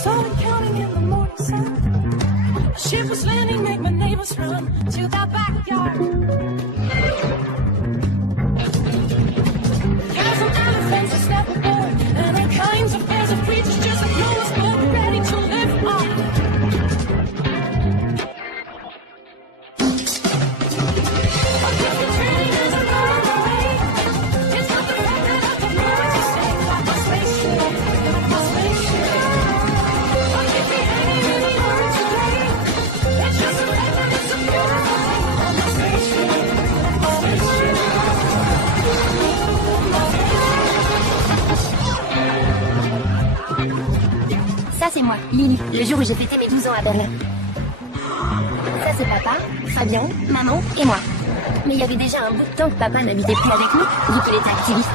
Started counting in the morning sun. A ship was landing, make my neighbors run to that backyard. Cows and elephants and step aboard, and all kinds of pairs of creatures just like Noah's boat, ready to live on. Ça c'est moi, Lily, le jour où j'ai fêté mes 12 ans à Berlin. Ça c'est papa, Fabien, maman et moi. Mais il y avait déjà un bout de temps que papa n'habitait plus avec nous, vu qu'il était activiste.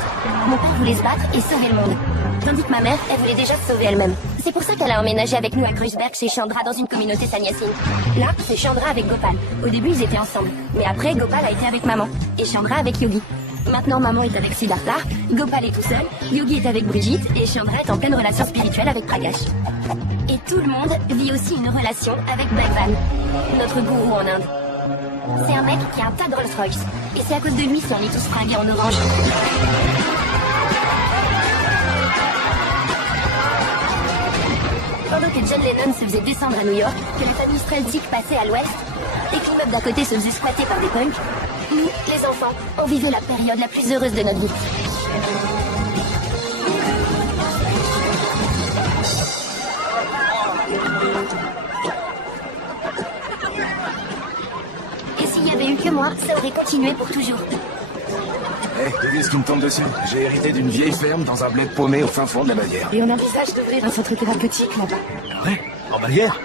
Mon père voulait se battre et sauver le monde. Tandis que ma mère, elle voulait déjà se sauver elle-même. C'est pour ça qu'elle a emménagé avec nous à Kreuzberg chez Chandra dans une communauté Sanyasine. Là, c'est Chandra avec Gopal. Au début, ils étaient ensemble. Mais après, Gopal a été avec maman. Et Chandra avec Yogi. Maintenant, maman est avec Siddhartha, Gopal est tout seul, Yogi est avec Brigitte et Chandra est en pleine relation spirituelle avec Prakash. Et tout le monde vit aussi une relation avec Bhagwan, notre gourou en Inde. C'est un mec qui a un tas de Rolls Royce. Et c'est à cause de lui si on est tous fringués en orange. Pendant que John Lennon se faisait descendre à New York, que la famille Strelzik passait à l'ouest, et que l'immeuble d'à côté se faisait squatter par des punks, nous, les enfants, on vivait la période la plus heureuse de notre vie. Et s'il y avait eu que moi, ça aurait continué pour toujours. Hey, devine ce qui me tombe dessus. J'ai hérité d'une vieille ferme dans un bled paumé au fin fond de la Bavière. Et on envisage d'ouvrir un centre thérapeutique là-bas. Ah ouais? En Bavière?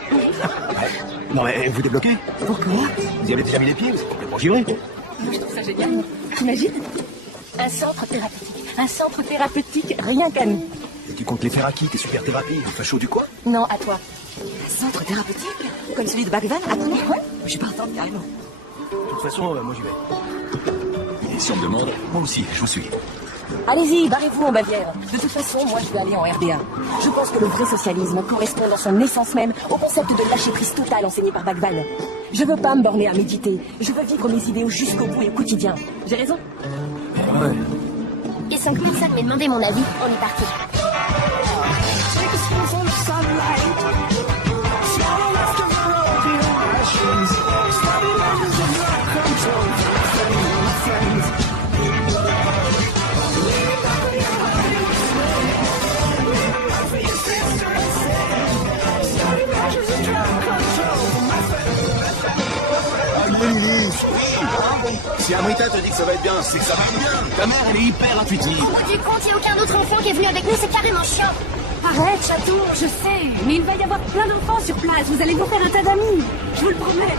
Non mais vous débloquez? Pourquoi? Vous y avez déjà mis les pieds? Vous êtes complètement givré. Je trouve ça génial. T'imagines? Un centre thérapeutique. Un centre thérapeutique rien qu'à nous. Et tu comptes les faire à qui? Tes super thérapies? Au facho du coin? Non, à toi. Un centre thérapeutique? Comme celui de Bhagwan, à ton nom? Ouais. Je suis partante carrément. De toute façon, moi j'y vais. Et si on me demande, moi aussi, je vous suis. Allez-y, barrez-vous en Bavière. De toute façon, moi je vais aller en RDA. Je pense que le vrai socialisme correspond dans son essence même au concept de lâcher-prise totale enseigné par Bhagwan. Je veux pas me borner à méditer. Je veux vivre mes idéaux jusqu'au bout et au quotidien. J'ai raison? Ouais. Et sans que personne m'ait demandé mon avis, on est parti. Si Amrita te dit que ça va être bien, c'est que ça va être bien. Ta mère, elle est hyper intuitive. Au bout du compte, il n'y a aucun autre enfant qui est venu avec nous, c'est carrément chiant. Arrête, chaton, je sais. Mais il va y avoir plein d'enfants sur place. Vous allez vous faire un tas d'amis. Je vous le promets.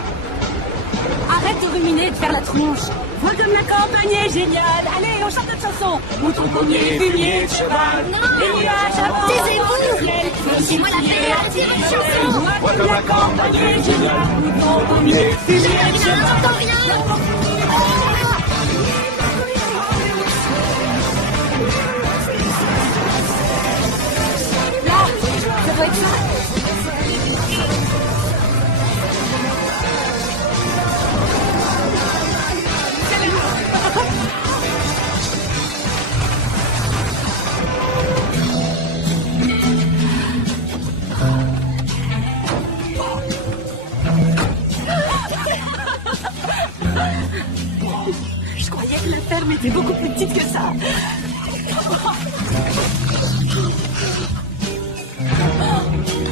Arrête de ruminer et de faire la tronche. Vois comme la campagne est géniale. Allez, on chante notre chanson. Mouton pommier, fumier de cheval. Non, taisez-vous. Laissez-moi la faire, arrêtez votre chanson. Vois comme la campagne est géniale. Mouton pommier, fumier de cheval. J'entends rien. Là, ça doit être ça. Je croyais que la ferme était beaucoup plus petite que ça.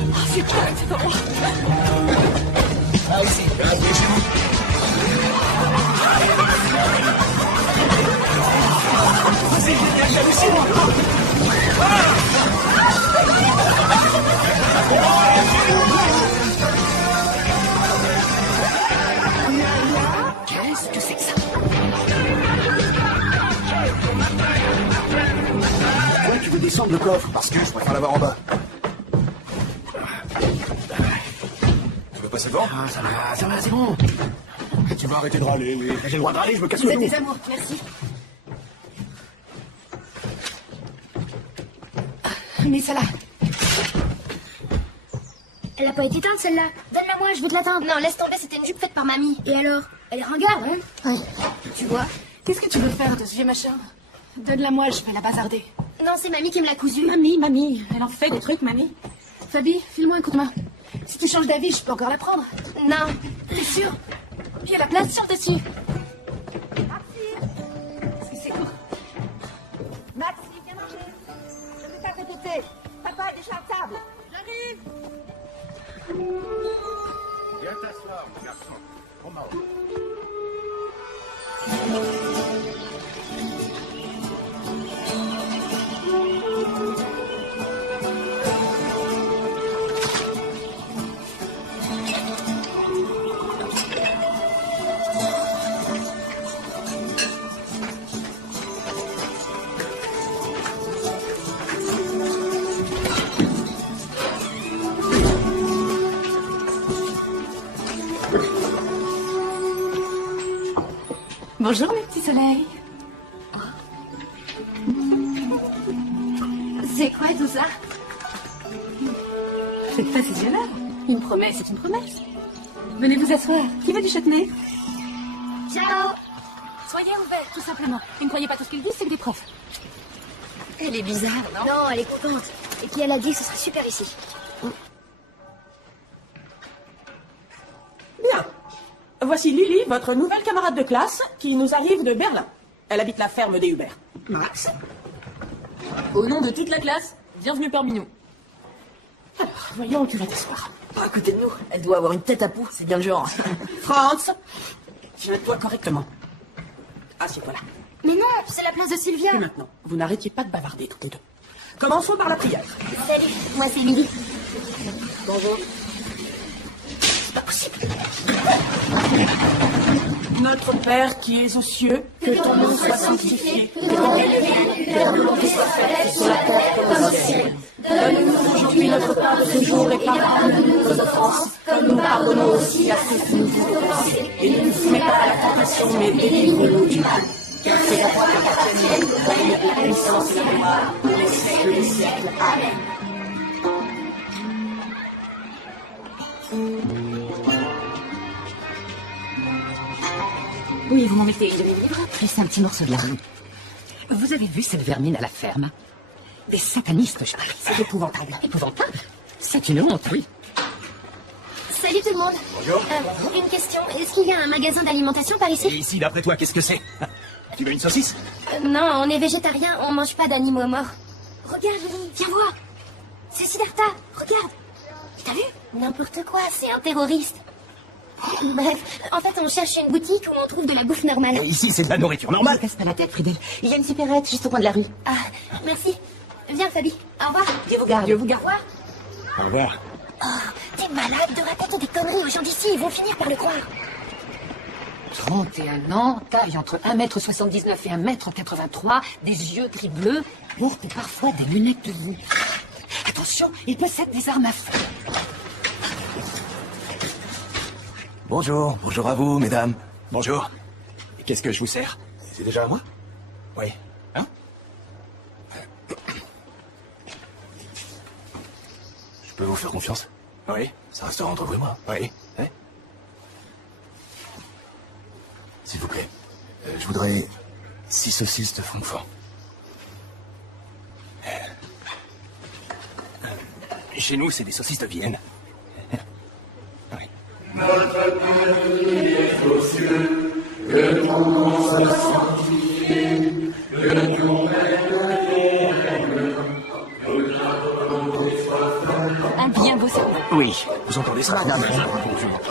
Oh, super, c'est bon. Ah, ici, venez chez vous. C'est hallucinant. Qu'est-ce que c'est que ça? Pourquoi tu veux descendre le coffre? Parce que je préfère l'avoir en bas. Tu veux passer devant? Ah, ça va, c'est bon. Tu vas arrêter de râler, oui. J'ai le droit de râler, je me casse Vous le êtes dos. des amours, merci. Mais ça là. Elle a pas été teinte, celle-là. Donne-la-moi, je veux te la teindre. Non, laisse tomber, c'était une jupe faite par mamie. Et alors? Elle est ringarde, hein? Oui. Tu vois? Qu'est-ce que tu veux faire de ce vieux machin? Donne-la-moi, je vais la bazarder. Non, c'est mamie qui me l'a cousu. Mamie, elle en fait des trucs, mamie. Fabi, file-moi un coup de main. Si tu changes d'avis, je peux encore la prendre. Non. T'es sûr? Il y a la place sur dessus. Est-ce que c'est court? Maxi, viens manger. Je vais pas répéter. Papa est déjà à table. J'arrive. Viens t'asseoir, mon garçon. Comment? Bonjour, mes petits soleils. C'est quoi tout ça? Faites pas ces yeux-là. Une promesse, c'est une promesse. Venez vous asseoir. Qui veut du chutney? Ciao. Soyez ouverts, tout simplement. Et ne croyez pas tout ce qu'ils disent, c'est que des profs. Elle est bizarre, non? Non, elle est contente. Et puis elle a dit que ce serait super ici. Bien. Voici Lily, votre nouvelle camarade de classe, qui nous arrive de Berlin. Elle habite la ferme des Hubert. Max? Au nom de toute la classe, bienvenue parmi nous. Alors, voyons, tu vas t'asseoir. À côté de nous, elle doit avoir une tête à poux, c'est bien le genre. Franz, tiens-toi correctement. Assieds-toi là. Mais non, c'est la place de Sylvia. Et maintenant, vous n'arrêtiez pas de bavarder toutes les deux. Commençons par la prière. Salut, moi c'est Lily. Bonjour. C'est pas possible. Notre Père qui es aux cieux, que ton nom soit sanctifié, que ton règne vienne, que ta volonté soit faite sur la terre comme au ciel. Donne-nous aujourd'hui notre pain de ce jour et pardonne-nous nos offenses, comme nous pardonnons aussi à ceux qui nous ont offensés. Et ne nous soumets pas à la tentation, mais délivre-nous du mal. Car c'est la toi qui appartienne, le règne, la puissance et la gloire, pour les siècles des siècles. Amen. Oui, vous m'en mettez une demi-livre, plus un petit morceau de lardon. Vous avez vu cette vermine à la ferme? Des satanistes, je parie. C'est épouvantable. Épouvantable? C'est une honte, oui. Salut tout le monde. Bonjour. Une question, est-ce qu'il y a un magasin d'alimentation par Et ici? ici, d'après toi, qu'est-ce que c'est? Tu veux une saucisse? Non, on est végétarien, on mange pas d'animaux morts. Regarde, Lily, viens voir. C'est Siddhartha, regarde. T'as vu? N'importe quoi, c'est un terroriste. Bref, en fait, on cherche une boutique où on trouve de la bouffe normale. Et ici, c'est de la nourriture Ne normale. casse pas la tête, Friedel. Il y a une supérette juste au coin de la rue. Ah, merci. Viens, Fabi. Au revoir. Dieu vous garde. Dieu vous Au garde. revoir. Au revoir. Oh, t'es malade de raconter des conneries aux gens d'ici, ils vont finir par le croire. 31 ans, taille entre 1m79 et 1m83, des yeux gris-bleus, porte parfois des lunettes de vue. Attention, il possède des armes à feu. Bonjour, bonjour à vous, mesdames. Bonjour. Et qu'est-ce que je vous sers? C'est déjà à moi? Oui. Hein? Je peux vous faire confiance? Oui. Ça restera entre vous et moi. Oui. Hein? S'il vous plaît, je voudrais 6 saucisses de Francfort. Chez nous, c'est des saucisses de Vienne. Oui. Un bien beau cerveau. Oui, vous entendez ça? Madame,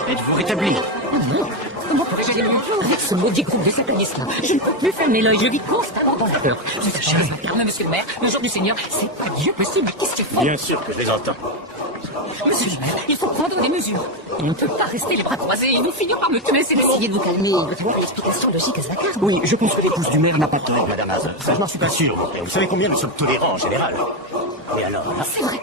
êtes-vous rétabli? Comment pourrais-je aller mieux avec ce maudit groupe de satanistes-là? Je ne peux plus fermer l'œil, je vis constamment dans la peur. Cette chaise vacarme, monsieur le maire, le jour du Seigneur, c'est pas Dieu possible, qu'est-ce qu'il faut? Bien sûr que je les entends. Monsieur le maire, il faut prendre des mesures. On ne peut pas rester les bras croisés, ils vont finir par me tuer, c'est essayez de vous calmer, il va falloir une explication logique à ce vacarme. Oui, je pense que l'épouse du maire n'a pas tort, madame Hazen. Ça, je n'en suis pas sûr, mon père. Vous savez combien nous sommes tolérants en général. Et alors, là, C'est vrai.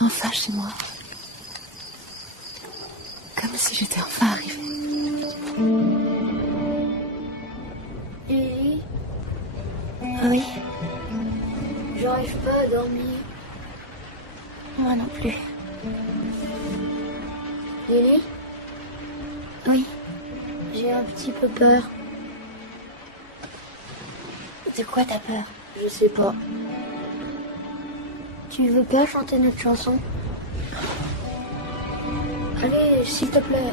Enfin chez moi. Comme si j'étais enfin arrivée. Lily? Oui. J'arrive pas à dormir. Moi non plus. Lily? Oui. J'ai un petit peu peur. De quoi t'as peur? Je sais pas. Tu veux pas chanter notre chanson? Allez, s'il te plaît.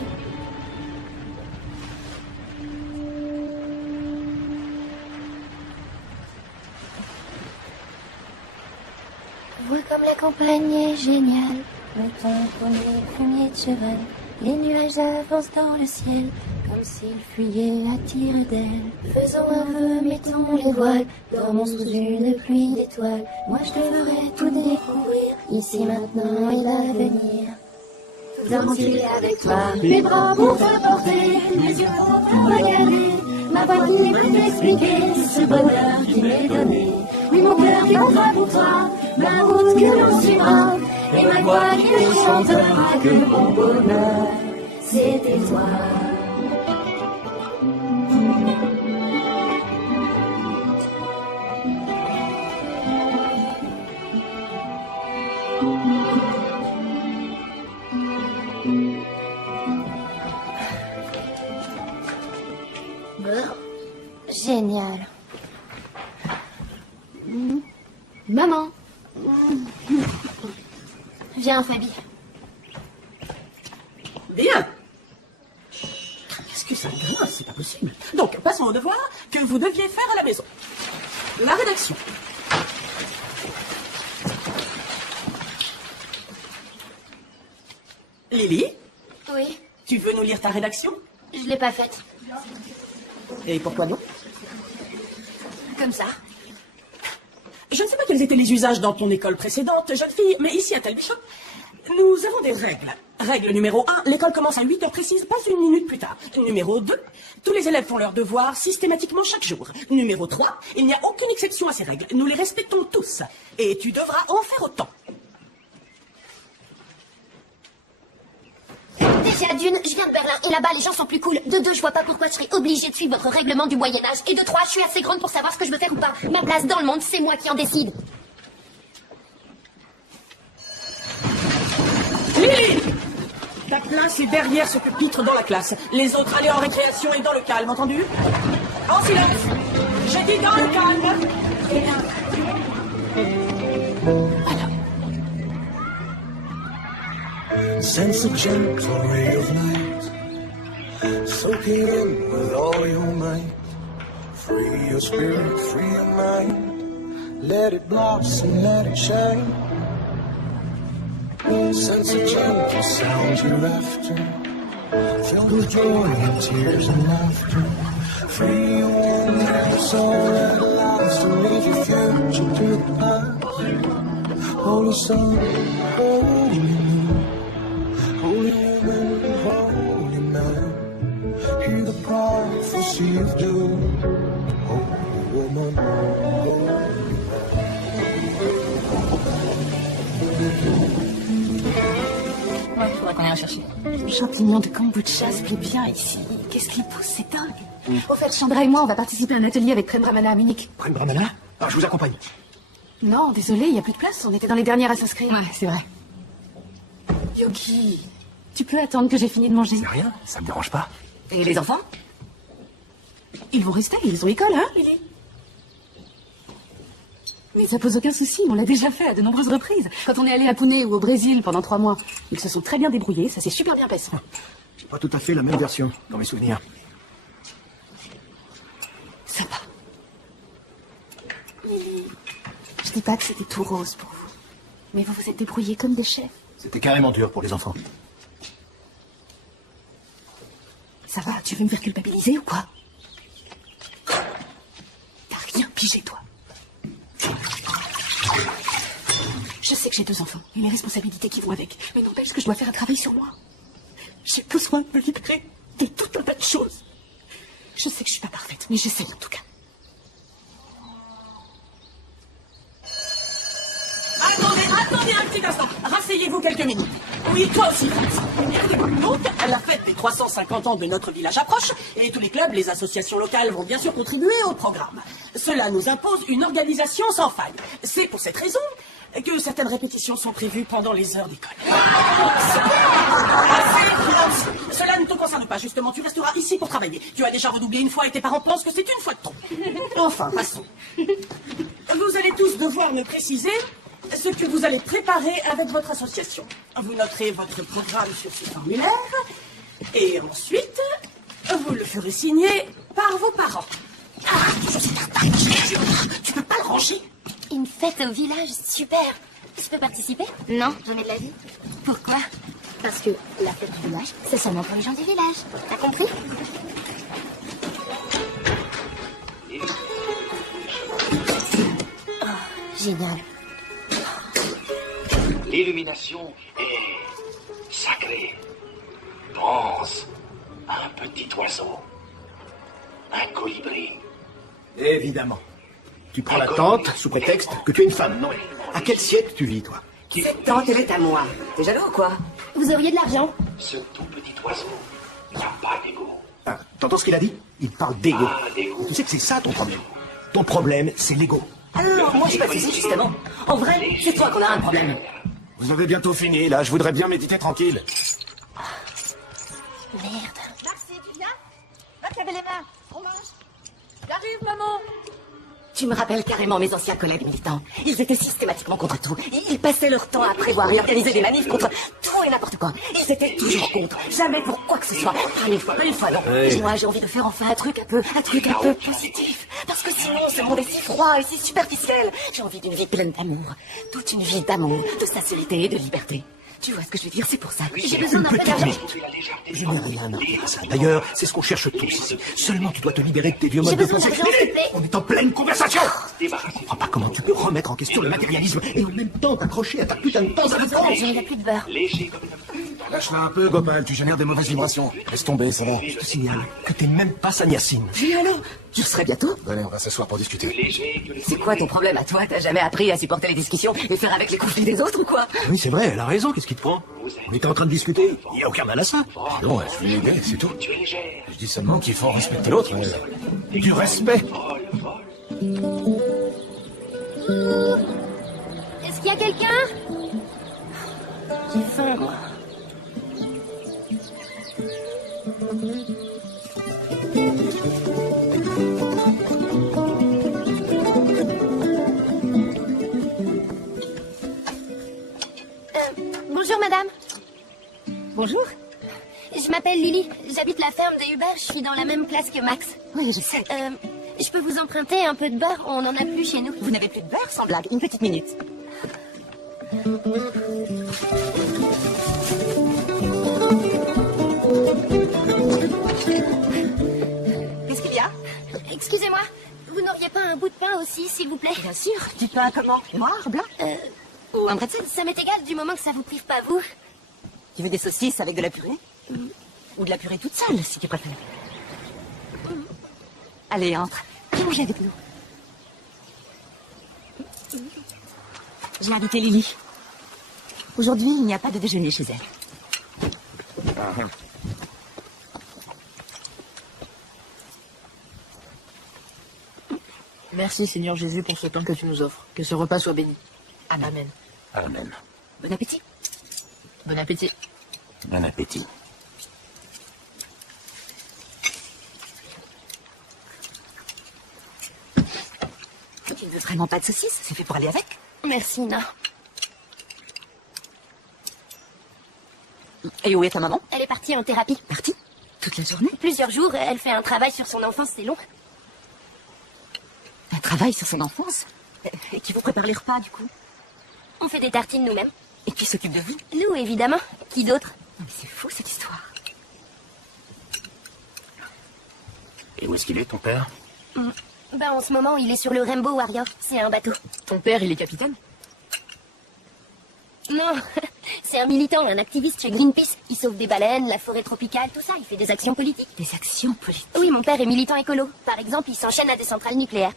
Vois comme la campagne est géniale. Le temps premier de cheval. Les nuages avancent dans le ciel, comme s'ils fuyaient à tire d'aile. Faisons un vœu, mettons les voiles, dormons sous une pluie d'étoiles. Moi je te ferai tout découvrir, ici maintenant et l'avenir. Dormons-tu avec toi, les bras pour te porter, les yeux pour regarder, ma voix qui peut t'expliquer ce bonheur qui m'est donné. Oui, mon cœur qui battra pour toi, la route que l'on suivra, et ma voix qui te chantera que mon bonheur, c'était toi. Génial. Maman. Viens, Fabi. Bien. Qu'est-ce que ça grince? C'est pas possible. Donc, passons au devoir que vous deviez faire à la maison. La rédaction. Lily, Oui, tu veux nous lire ta rédaction? je l'ai pas faite. Et pourquoi non? Comme ça. Je ne sais pas quels étaient les usages dans ton école précédente, jeune fille, mais ici à Telbishop, nous avons des règles. Règle numéro 1, l'école commence à 8 heures précises, pas une minute plus tard. Numéro 2, tous les élèves font leurs devoirs systématiquement chaque jour. Numéro 3, il n'y a aucune exception à ces règles. Nous les respectons tous. Et tu devras en faire autant. Déjà d'une, je viens de Berlin et là-bas les gens sont plus cool. De deux, je vois pas pourquoi je serais obligée de suivre votre règlement du Moyen-Âge. Et de trois, je suis assez grande pour savoir ce que je veux faire ou pas. Ma place dans le monde, c'est moi qui en décide. Lily! Ta place est derrière ce pupitre dans la classe. Les autres, allez en récréation et dans le calme, entendu? En silence! Je dis dans le calme! Sense a gentle ray of light, soak it in with all your might. Free your spirit, free your mind. Let it blossom, let it shine. Sense a gentle sound you laughter, filled with joy and tears and laughter. Free your wandering soul at last and leave your future to the past. Holy sun, holy moon, holy woman, holy man, hear the prophecy of doom. Holy woman, holy man. Ouais, faudrait qu'on aille en chercher. Les champignons de kombucha se plaît bien ici. Qu'est-ce qui pousse, c'est dingue. Au fait, Chandra et moi, on va participer à un atelier avec Prem Brahmana à Munich. Prem Brahmana? Alors je vous accompagne. Non, désolé, il n'y a plus de place. On était dans les dernières à s'inscrire. Ouais, c'est vrai. Yogi, tu peux attendre que j'ai fini de manger? C'est rien, ça me dérange pas. Et les enfants? Ils vont rester, ils ont école, hein, Lily? Mais ça pose aucun souci, on l'a déjà fait à de nombreuses reprises. Quand on est allé à Pune ou au Brésil pendant 3 mois, ils se sont très bien débrouillés, ça s'est super bien passé. J'ai pas tout à fait la même version dans mes souvenirs. Sympa. Lily, je dis pas que c'était tout rose pour vous, mais vous vous êtes débrouillés comme des chefs. C'était carrément dur pour les enfants. Ça va, tu veux me faire culpabiliser ou quoi? T'as rien pigé, toi. Je sais que j'ai 2 enfants et les responsabilités qui vont avec, mais n'empêche que je dois faire un travail sur moi. J'ai besoin de me libérer de tout un tas de choses. Je sais que je suis pas parfaite, mais j'essaye en tout cas. Attendez, attendez! attendez un petit instant. Rasseyez-vous quelques minutes. Oui, toi aussi, Franz. Donc, la fête des 350 ans de notre village approche et tous les clubs, les associations locales vont bien sûr contribuer au programme. Cela nous impose une organisation sans faille. C'est pour cette raison que certaines répétitions sont prévues pendant les heures d'école. Cela ne te concerne pas, justement. Tu resteras ici pour travailler. Tu as déjà redoublé une fois et tes parents pensent que c'est une fois de trop. Enfin, passons. Vous allez tous devoir me préciser ce que vous allez préparer avec votre association. Vous noterez votre programme sur ce formulaire et ensuite, vous le ferez signer par vos parents. Ah, tu peux pas le ranger? Une fête au village, super. Je peux participer? Non, jamais de la vie. Pourquoi? Parce que la fête du village, c'est seulement pour les gens du village. T'as compris? Oh, génial. L'illumination est sacrée. Pense à un petit oiseau. Un colibri. Évidemment. Tu prends la tente sous prétexte que tu es une femme. Non. À quel siècle tu vis, toi? Cette tante, elle est à moi. T'es jaloux ou quoi? Vous auriez de l'argent? Ce tout petit oiseau n'a pas d'ego. Ah, t'entends ce qu'il a dit? Il parle d'ego. Ah, d'ego. Tu sais que c'est ça ton problème. Ton problème, c'est l'ego. Alors, moi, je suis pas ici, justement. En vrai, c'est toi qu'on a un problème. Vous avez bientôt fini, là. Je voudrais bien méditer tranquille. Merde. Merci, tu viens? Va te laver les mains. On mange. J'arrive, maman. Tu me rappelles carrément mes anciens collègues militants. Ils étaient systématiquement contre tout. Ils passaient leur temps à prévoir et organiser des manifs contre tout et n'importe quoi. Ils étaient toujours contre. Jamais pour quoi que ce soit. Pas une fois, non. Hey. Et moi, j'ai envie de faire enfin un truc un peu positif. Parce que sinon, ce monde est si froid et si superficiel. J'ai envie d'une vie pleine d'amour. Toute une vie d'amour, de sincérité et de liberté. Tu vois ce que je veux dire? C'est pour ça que J'ai besoin d'un peu d'argent. Je n'ai rien à dire à ça. D'ailleurs, c'est ce qu'on cherche tous ici. Seulement, tu dois te libérer de tes vieux J'ai modes de besoin pensée. d'argent, s'il te plaît. On est en pleine conversation. Je comprends pas comment tu peux remettre en question le matérialisme et en même temps t'accrocher à ta putain de temps à la France. Il n'y a plus de beurre. Léger comme une... Lâche-la un peu, Gopal, tu génères des mauvaises vibrations. Laisse tomber, ça va. Je te signale que t'es même pas Sanyacine. Et alors? Je serai bientôt? Allez, on va s'asseoir pour discuter. Léger que les... C'est quoi ton problème à toi? T'as jamais appris à supporter les discussions et faire avec les conflits des autres ou quoi? Oui, c'est vrai, elle a raison, qu'est-ce qui te prend? On était en train de discuter, il n'y a aucun mal à ça. Non, je lui ai aidé, c'est tout. Tu es légère. Je dis seulement qu'il faut respecter l'autre. Du respect. Est-ce qu'il y a quelqu'un? J'ai faim, moi. Bonjour, madame. Bonjour. Je m'appelle Lily. J'habite la ferme des Hubert. Je suis dans la même classe que Max. Oui, je sais. Je peux vous emprunter un peu de beurre? On n'en a plus chez nous. Vous n'avez plus de beurre, sans blague. Une petite minute. Qu'est-ce qu'il y a? Excusez-moi, vous n'auriez pas un bout de pain aussi, s'il vous plaît? Bien sûr. Du pain comment? Noir, blanc? Ou un bretzel? Ça m'est égal du moment que ça vous prive pas, vous. Tu veux des saucisses avec de la purée? Ou de la purée toute seule, si tu préfères. Allez, entre. Viens manger avec nous. J'ai invité Lily. Aujourd'hui, il n'y a pas de déjeuner chez elle. Merci Seigneur Jésus pour ce temps que tu nous offres. Que ce repas soit béni. Amen. Amen. Bon appétit. Bon appétit. Bon appétit. Tu ne veux vraiment pas de saucisses? C'est fait pour aller avec. Merci, non. Et où est ta maman? Elle est partie en thérapie. Partie? Toute la journée? Plusieurs jours, elle fait un travail sur son enfance, c'est long. Un travail sur son enfance? Et qui vous prépare les repas, du coup? On fait des tartines nous-mêmes. Et qui s'occupe de vous? Nous, évidemment. Qui d'autre? Non, mais c'est fou, cette histoire. Et où est-ce qu'il est, ton père? Ben, en ce moment, il est sur le Rainbow Warrior. C'est un bateau. Ton père, il est capitaine? Non, c'est un militant, un activiste chez Greenpeace. Il sauve des baleines, la forêt tropicale, tout ça. Il fait des actions politiques. Des actions politiques? Oui, mon père est militant écolo. Par exemple, il s'enchaîne à des centrales nucléaires.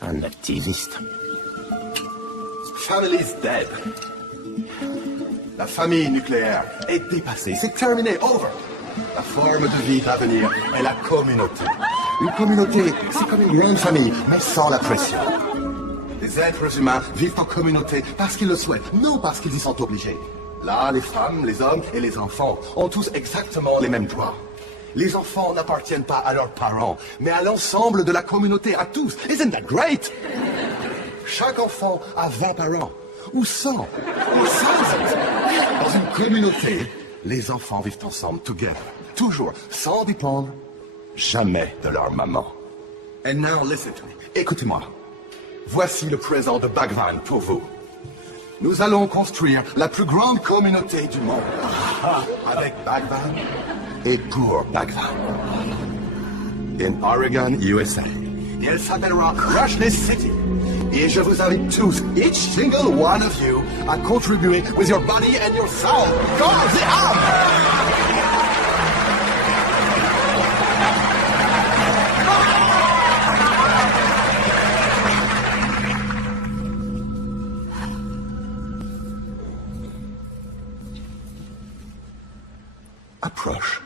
Un activiste. family is dead. La famille nucléaire est dépassée, c'est terminé, over. La forme de vie à venir est la communauté. Une communauté, c'est comme une grande famille, mais sans la pression. Les êtres humains vivent en communauté parce qu'ils le souhaitent, non parce qu'ils y sont obligés. Là, les femmes, les hommes et les enfants ont tous exactement les mêmes droits. Les enfants n'appartiennent pas à leurs parents, mais à l'ensemble de la communauté, à tous. Isn't that great? Chaque enfant a 20 parents, ou 100, ou 100. Dans une communauté, les enfants vivent ensemble, together, toujours, sans dépendre jamais de leur maman. And now listen to me. Écoutez-moi. Voici le présent de Bhagwan pour vous. Nous allons construire la plus grande communauté du monde. Avec Bhagwan et pour Bhagwan. In Oregon, USA. Et elle s'appellera Rushness City. Et je vous invite tous, each single one of you, à contribuer with your body and your soul. Go, the approche.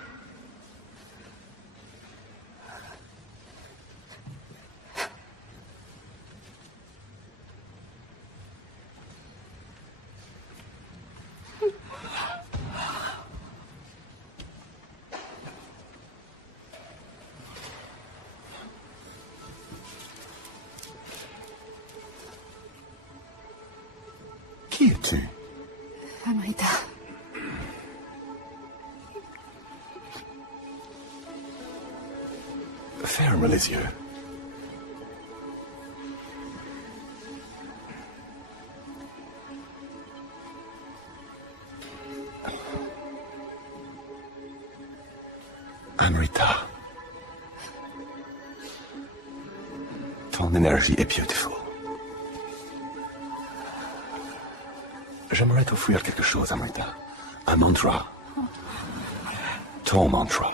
Qui es-tu? Amrita. Ferme les yeux. Amrita. Ton énergie est beautiful. J'aimerais t'offrir quelque chose, Amrita. Un mantra. Ton mantra.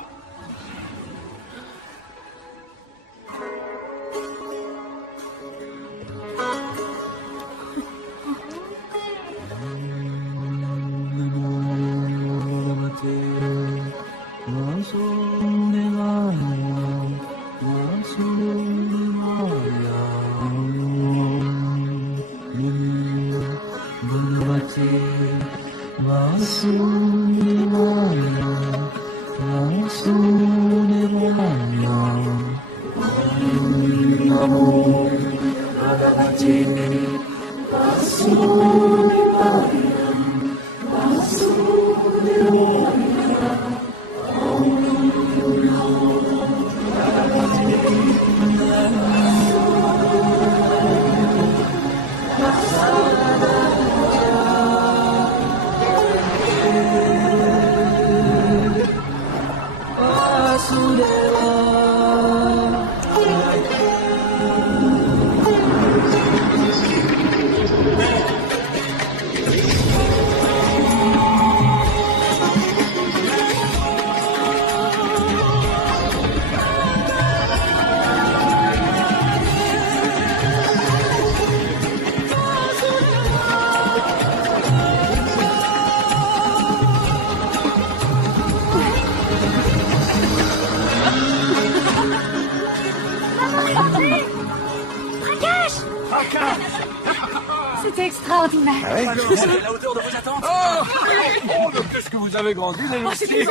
C'était extraordinaire. Ah ouais? C'est à la hauteur de vos attentes? Oh, qu'est-ce que vous avez grandi, les gentils.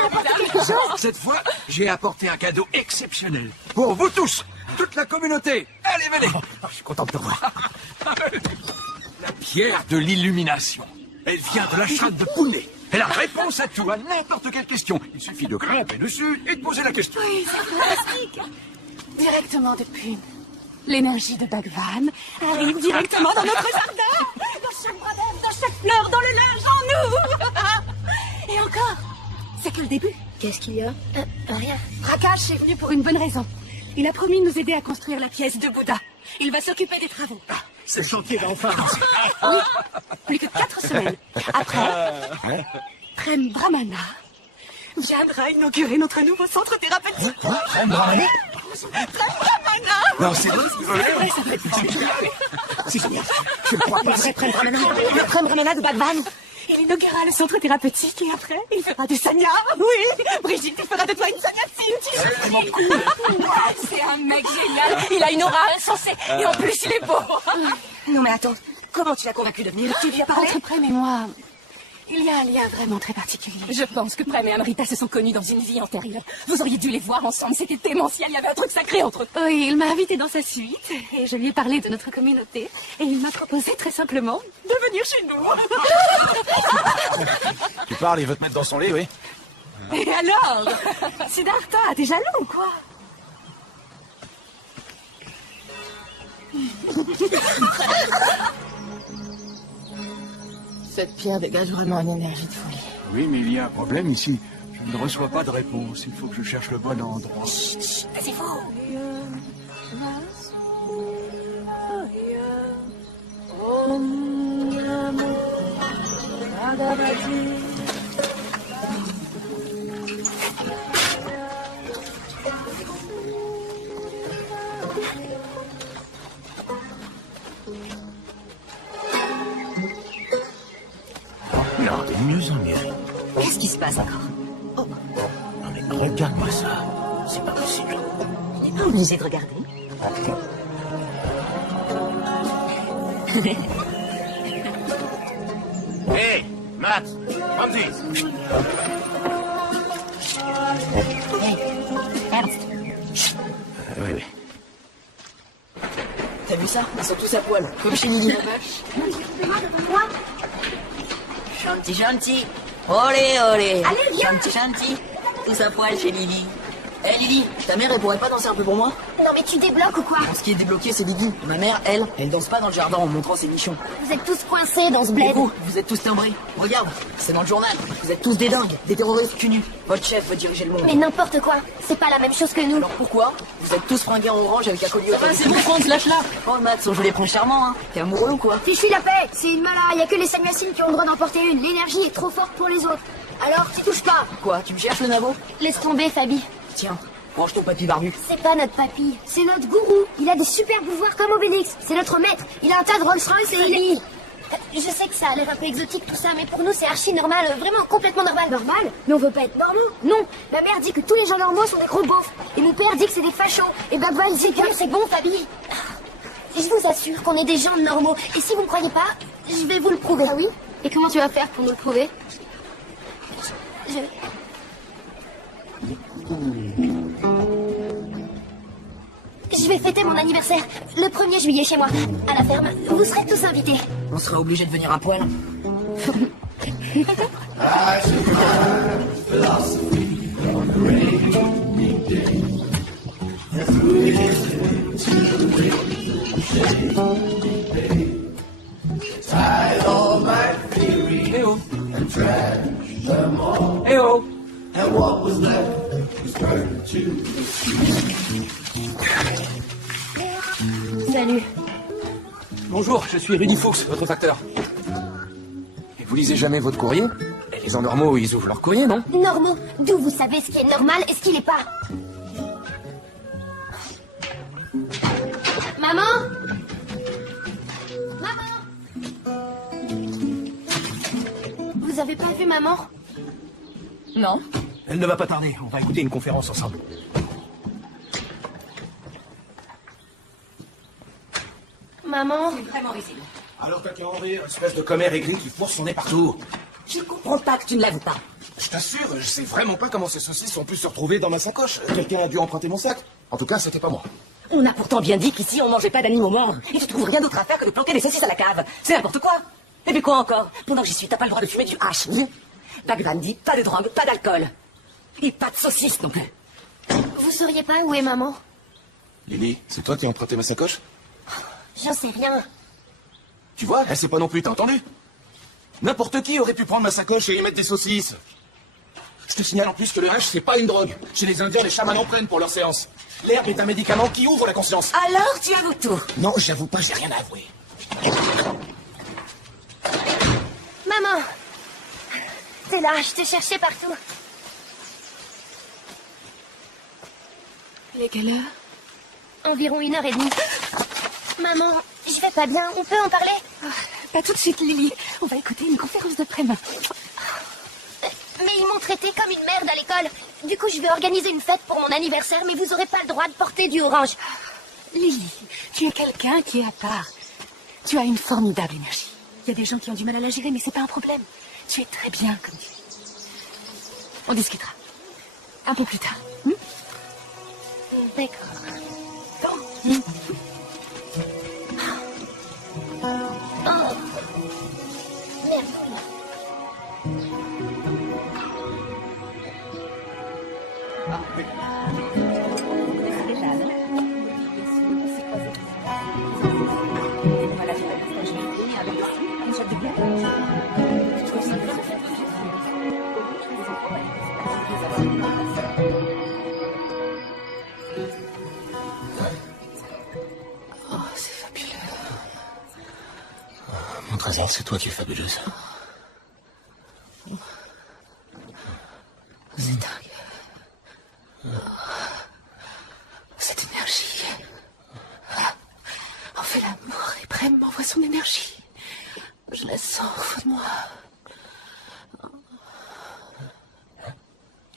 Cette fois, j'ai apporté un cadeau exceptionnel. Pour vous tous, toute la communauté. Allez, venez. Je suis content de te voir. La pierre de l'illumination. Elle vient de la chatte de poulet. Elle a réponse à tout, à n'importe quelle question. Il suffit de grimper dessus et de poser la question. Oui, c'est fantastique. Directement de Pune. L'énergie de Bhagwan arrive directement dans notre jardin, dans chaque bras d'herbe, dans chaque fleur, dans le linge, en nous. Et encore, c'est que le début. Qu'est-ce qu'il y a? Rien. Prakash est venu pour une bonne raison. Il a promis de nous aider à construire la pièce de Bouddha. Il va s'occuper des travaux. C'est le chantier va enfin. Oui, plus que 4 semaines. Après, Prem Brahmana viendra inaugurer notre nouveau centre thérapeutique. Prem Brahmana? Non, c'est vrai, vous voulez? C'est génial. Je le crois pas. Le crème Ramana de Bagvan. Il inaugurera le centre thérapeutique et après, il fera du Sanya. Oui, Brigitte, il fera de toi une Sanya Cinti. C'est vraiment cool. C'est un mec génial. Il a une aura insensée. Et en plus, il est beau. Non mais attends, comment tu l'as convaincu de venir? Tu lui as parlé? Entre Prem et moi, il y a un lien vraiment très particulier. Je pense que Prem et Amrita se sont connus dans une vie antérieure. Vous auriez dû les voir ensemble. C'était démentiel. Il y avait un truc sacré entre eux. Oui, il m'a invité dans sa suite. Et je lui ai parlé de notre communauté. Et il m'a proposé très simplement de venir chez nous. Tu parles, il veut te mettre dans son lit, oui? Et alors Siddhartha, t'es jaloux ou quoi? Cette pierre dégage vraiment une énergie de folie. Oui, mais il y a un problème ici. Je ne reçois pas de réponse. Il faut que je cherche le bon endroit. C'est faux. Non, de mieux en mieux. Qu'est-ce qui se passe encore? Non mais regarde-moi ça. C'est pas possible. On n'est pas obligé de regarder. Hey, Matt, Ramsey. Hey, Ernst. Oui, oui. T'as vu ça? Ils sont tous à poil, comme chez Lily. Gentil, gentil. Olé, olé. Allez, viens. Gentil, gentil. Tous à poil chez Lily. Hé Lily, ta mère elle pourrait pas danser un peu pour moi? Non mais tu débloques ou quoi? Ce qui est débloqué c'est Lily. Ma mère, elle danse pas dans le jardin en montrant ses nichons. Vous êtes tous coincés dans ce Et bled. vous êtes tous timbrés. Regarde, c'est dans le journal. Vous êtes tous des dingues, des terroristes cul nus. Votre chef veut diriger le monde. Mais n'importe quoi, c'est pas la même chose que nous. Alors pourquoi? Vous êtes tous fringués en orange avec un collier au C'est bon, Franz, lâche-la. Oh Max, on joue les princes charmants, hein. T'es amoureux ou quoi? Si je suis la paix, c'est une mala, y a que les Sanyasines qui ont le droit d'en porter une. L'énergie est trop forte pour les autres. Alors, tu touches pas. Quoi, tu me cherches le nabo? Laisse tomber, Fabi. Tiens, range ton papy barbu. C'est pas notre papy, c'est notre gourou. Il a des super pouvoirs comme Obélix. C'est notre maître. Il a un tas de Rolls-Royce et il est... Je sais que ça a l'air un peu exotique tout ça, mais pour nous c'est archi normal, vraiment complètement normal. Normal? Mais on veut pas être normaux. Non, ma mère dit que tous les gens normaux sont des gros beaufs. Et mon père dit que c'est des fachos. Et Bagwan dit que c'est bon, Fabi. Je vous assure qu'on est des gens normaux. Et si vous me croyez pas, je vais vous le prouver. Ah oui? Et comment tu vas faire pour nous le prouver? Je vais fêter mon anniversaire le 1er juillet chez moi, à la ferme. Vous serez tous invités. On sera obligé de venir à poil. Eh oh. Eh oh. Salut. Bonjour, je suis Rudy Fuchs, votre facteur. Et vous lisez jamais votre courrier? Les gens normaux, ils ouvrent leur courrier, non? Normaux, d'où vous savez ce qui est normal et ce qui l'est pas. Maman? Maman? Vous avez pas vu maman? Non. Elle ne va pas tarder, on va écouter une conférence ensemble. Maman? Vraiment risible. Alors t'as qu'à en rire, espèce de commère aigri qui fourre son nez partout. Je comprends pas que tu ne l'avoues pas. Je t'assure, je sais vraiment pas comment ces saucisses ont pu se retrouver dans ma sacoche. Quelqu'un a dû emprunter mon sac. En tout cas, c'était pas moi. On a pourtant bien dit qu'ici on mangeait pas d'animaux morts. Et tu trouves rien d'autre à faire que de planter des saucisses à la cave. C'est n'importe quoi. Et puis quoi encore? Pendant que j'y suis, t'as pas le droit de fumer du hash. Bagvan dit pas de drogue, pas d'alcool. Et pas de saucisses non plus. Vous sauriez pas où est maman? Lily, c'est toi qui as emprunté ma sacoche? J'en sais rien. Tu vois, elle s'est pas non plus, t'as entendu? N'importe qui aurait pu prendre ma sacoche et y mettre des saucisses. Je te signale en plus que le hash, c'est pas une drogue. Chez les Indiens, les chamans en prennent pour leurs séances. L'herbe est un médicament qui ouvre la conscience. Alors tu avoues tout. Non, j'avoue pas, j'ai rien à avouer. Maman! T'es là, je te cherchais partout. Il est quelle heure? Environ 1h30. Maman, je vais pas bien, on peut en parler? Pas tout de suite, Lily. On va écouter une conférence de presse. Mais ils m'ont traité comme une merde à l'école. Du coup, je vais organiser une fête pour mon anniversaire, mais vous aurez pas le droit de porter du orange. Lily, tu es quelqu'un qui est à part. Tu as une formidable énergie. Il y a des gens qui ont du mal à la gérer, mais c'est pas un problème. Tu es très bien comme tu es. On discutera. Un peu plus tard. D'accord. Bon. Oh. Merde. Oh, c'est fabuleux. Mon trésor, c'est toi qui es fabuleuse. C'est dingue. Cette énergie. On fait l'amour et Prem m'envoie son énergie. Je la sens au fond de moi.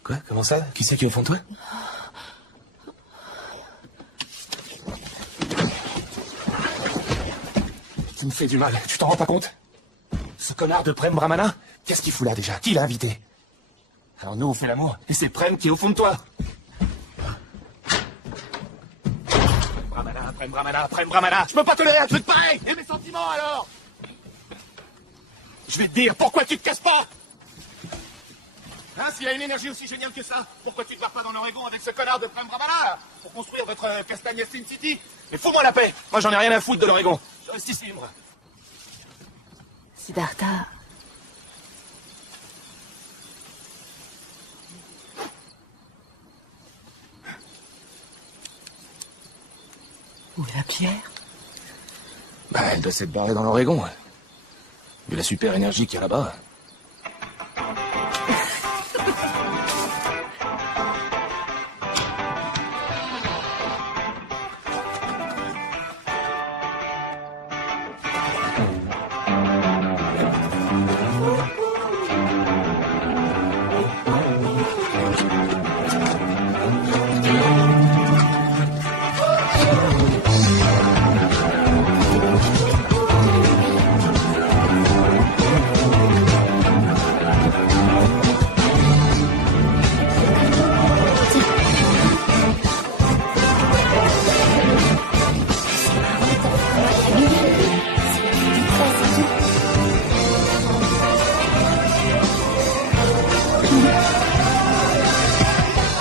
Quoi? Comment ça? Qui c'est qui est au fond de toi? Tu me fais du mal, tu t'en rends pas compte? Ce connard de Prem Brahmana? Qu'est-ce qu'il fout là déjà? Qui l'a invité? Alors nous on fait l'amour, et c'est Prem qui est au fond de toi. Prem Brahmana, je peux pas tolérer un truc pareil! Et mes sentiments alors? Je vais te dire, pourquoi tu te casses pas? Hein, s'il y a une énergie aussi géniale que ça, pourquoi tu te barres pas dans l'Oregon avec ce connard de Prem Brahmana là, pour construire votre Castagne Sin City? Mais fous-moi la paix! Moi j'en ai rien à foutre de l'Oregon. Je reste ici, moi. Siddhartha. Où est la pierre? Bah, elle doit s'être barrée dans l'Oregon. Vu la super énergie qu'il y a là-bas.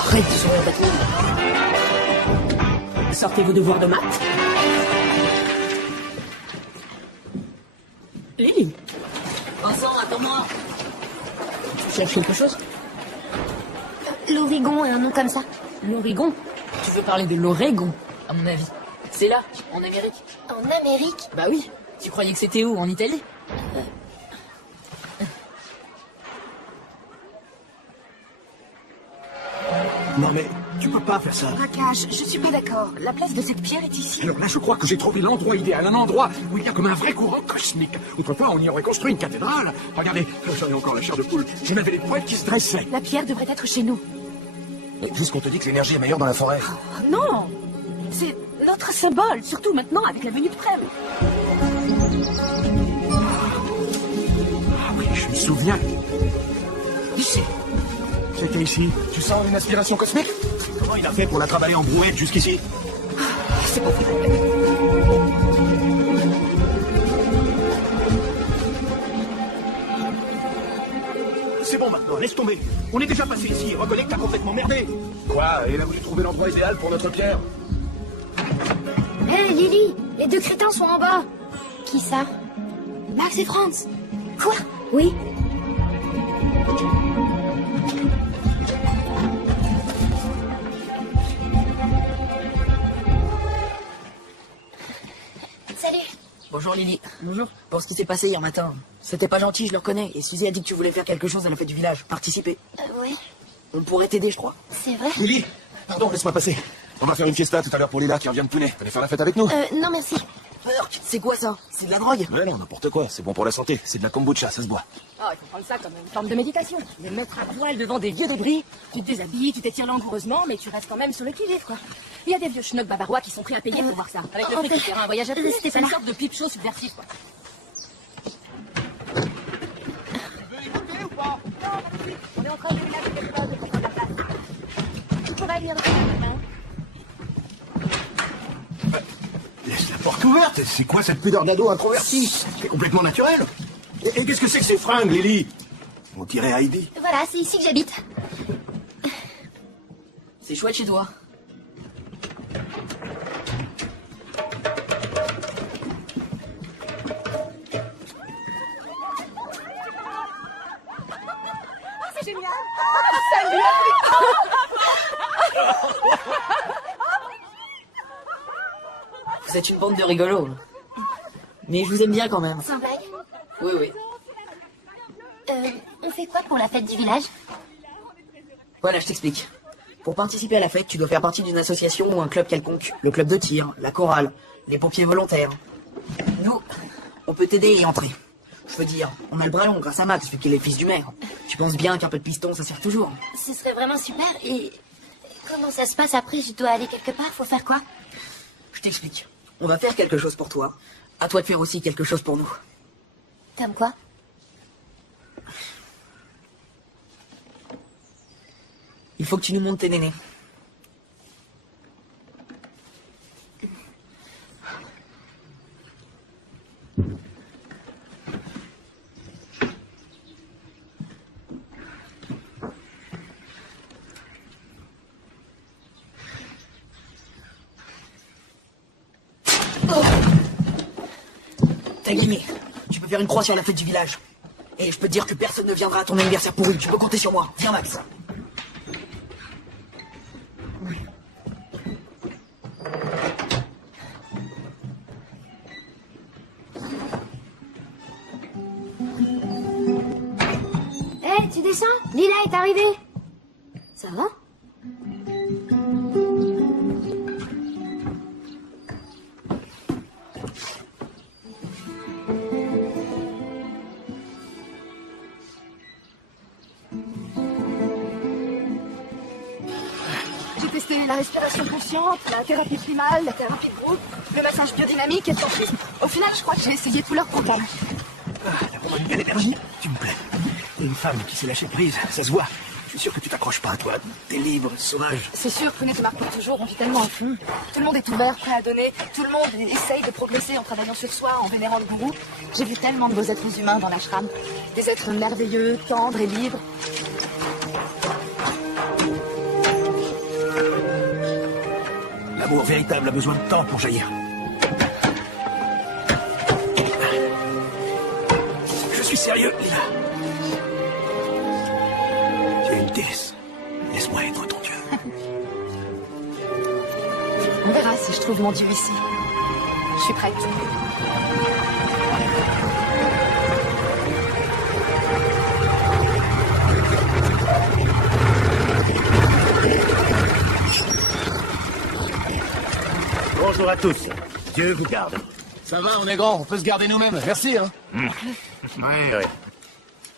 Arrête de sourire bêtement. Sortez vos devoirs de maths. Lily. Vincent, attends-moi. Tu cherches quelque chose? L'Oregon a un nom comme ça. L'Oregon? Tu veux parler de l'Oregon, à mon avis. C'est là, en Amérique. En Amérique? Bah oui. Tu croyais que c'était où? En Italie? Non mais, tu peux pas faire ça. Braquage, je suis pas d'accord. La place de cette pierre est ici. Alors là, je crois que j'ai trouvé l'endroit idéal, un endroit où il y a comme un vrai courant cosmique. Autrefois, on y aurait construit une cathédrale. Regardez, j'en ai encore la chair de poule. J'ai même des poètes qui se dressaient. La pierre devrait être chez nous. Mais juste qu'on te dit que l'énergie est meilleure dans la forêt. Oh, non. C'est notre symbole, surtout maintenant avec la venue de Prem. Ah oui, je me souviens. Ici. C'était ici. Tu sens une aspiration cosmique? Comment il a fait pour la travailler en brouette jusqu'ici? C'est bon. C'est bon maintenant, laisse tomber. On est déjà passé ici, reconnais que t'as complètement merdé. Quoi? Il a voulu trouver l'endroit idéal pour notre pierre? Hé, Lily, les deux crétins sont en bas. Qui ça? Max et Franz. Quoi? Oui. Salut. Bonjour Lily. Bonjour. Pour ce qui s'est passé hier matin, c'était pas gentil, je le reconnais. Et Suzy a dit que tu voulais faire quelque chose à la fête du village, participer. Oui, On pourrait t'aider, je crois. c'est vrai. Lily, pardon, laisse-moi passer. On va faire une fiesta tout à l'heure pour Lila qui revient de Touné. Venez faire la fête avec nous. Non merci. Burk, c'est quoi ça? C'est de la drogue? Mais non, n'importe quoi, c'est bon pour la santé. C'est de la kombucha, ça se boit. Oh, il faut prendre ça comme une forme de méditation. Les mettre à poil devant des vieux débris. Tu te déshabilles, tu t'étires langoureusement, mais tu restes quand même sur le qui-vive, quoi. Il y a des vieux schnocks bavarois qui sont prêts à payer pour voir ça. Avec le prix de faire un voyage à Touné, c'est une sorte de pipe show subversif, quoi. On est en train de déménager quelque chose pour prendre la place. Tu pourrais venir demain. Laisse la porte ouverte. C'est quoi cette pudeur d'ado introverti? C'est complètement naturel. Et qu'est-ce que c'est que ces fringues, Lily? On dirait Heidi. Voilà, c'est ici que j'habite. C'est chouette chez toi. C'est génial. Vous êtes une bande de rigolos. Mais je vous aime bien quand même. Sans blague. Oui, oui. On fait quoi pour la fête du village? Voilà, je t'explique. Pour participer à la fête, tu dois faire partie d'une association ou un club quelconque. Le club de tir, la chorale, les pompiers volontaires. Nous, on peut t'aider et y entrer. Je veux dire, on a le bras long grâce à Max, vu qu'il est le fils du maire. Tu penses bien qu'un peu de piston, ça sert toujours. Ce serait vraiment super. Et comment ça se passe après? Je dois aller quelque part? Faut faire quoi? Je t'explique. On va faire quelque chose pour toi. À toi de faire aussi quelque chose pour nous. Comme quoi? Il faut que tu nous montres tes nénés. T'as gagné. Tu peux faire une croix sur la fête du village. Et je peux te dire que personne ne viendra à ton anniversaire pourri. Tu peux compter sur moi. Viens, Max. Hé, tu descends? Lila est arrivée. Ça va? J'ai testé la respiration consciente, la thérapie primale, la thérapie de groupe, le massage biodynamique et le tantisme. Au final, je crois que j'ai essayé tout leur programme. T'as une belle énergie. Tu me plais. T'es une femme qui s'est lâchée prise, ça se voit. Je suis sûr que tu t'accroches pas, toi. T'es libre, sauvage. C'est sûr, Touné te marque pour toujours, on vit tellement à fond. Tout le monde est ouvert, prêt à donner. Tout le monde essaye de progresser en travaillant sur soi, en vénérant le gourou. J'ai vu tellement de beaux êtres humains dans l'ashram. Des êtres merveilleux, tendres et libres. L'amour véritable a besoin de temps pour jaillir. Je suis sérieux, Lila. Tu es une déesse. Laisse-moi être ton dieu. On verra si je trouve mon dieu ici. Je suis prête. Bonjour à tous. Dieu vous garde. Ça va, on est grand, on peut se garder nous-mêmes. Merci, hein. Oui.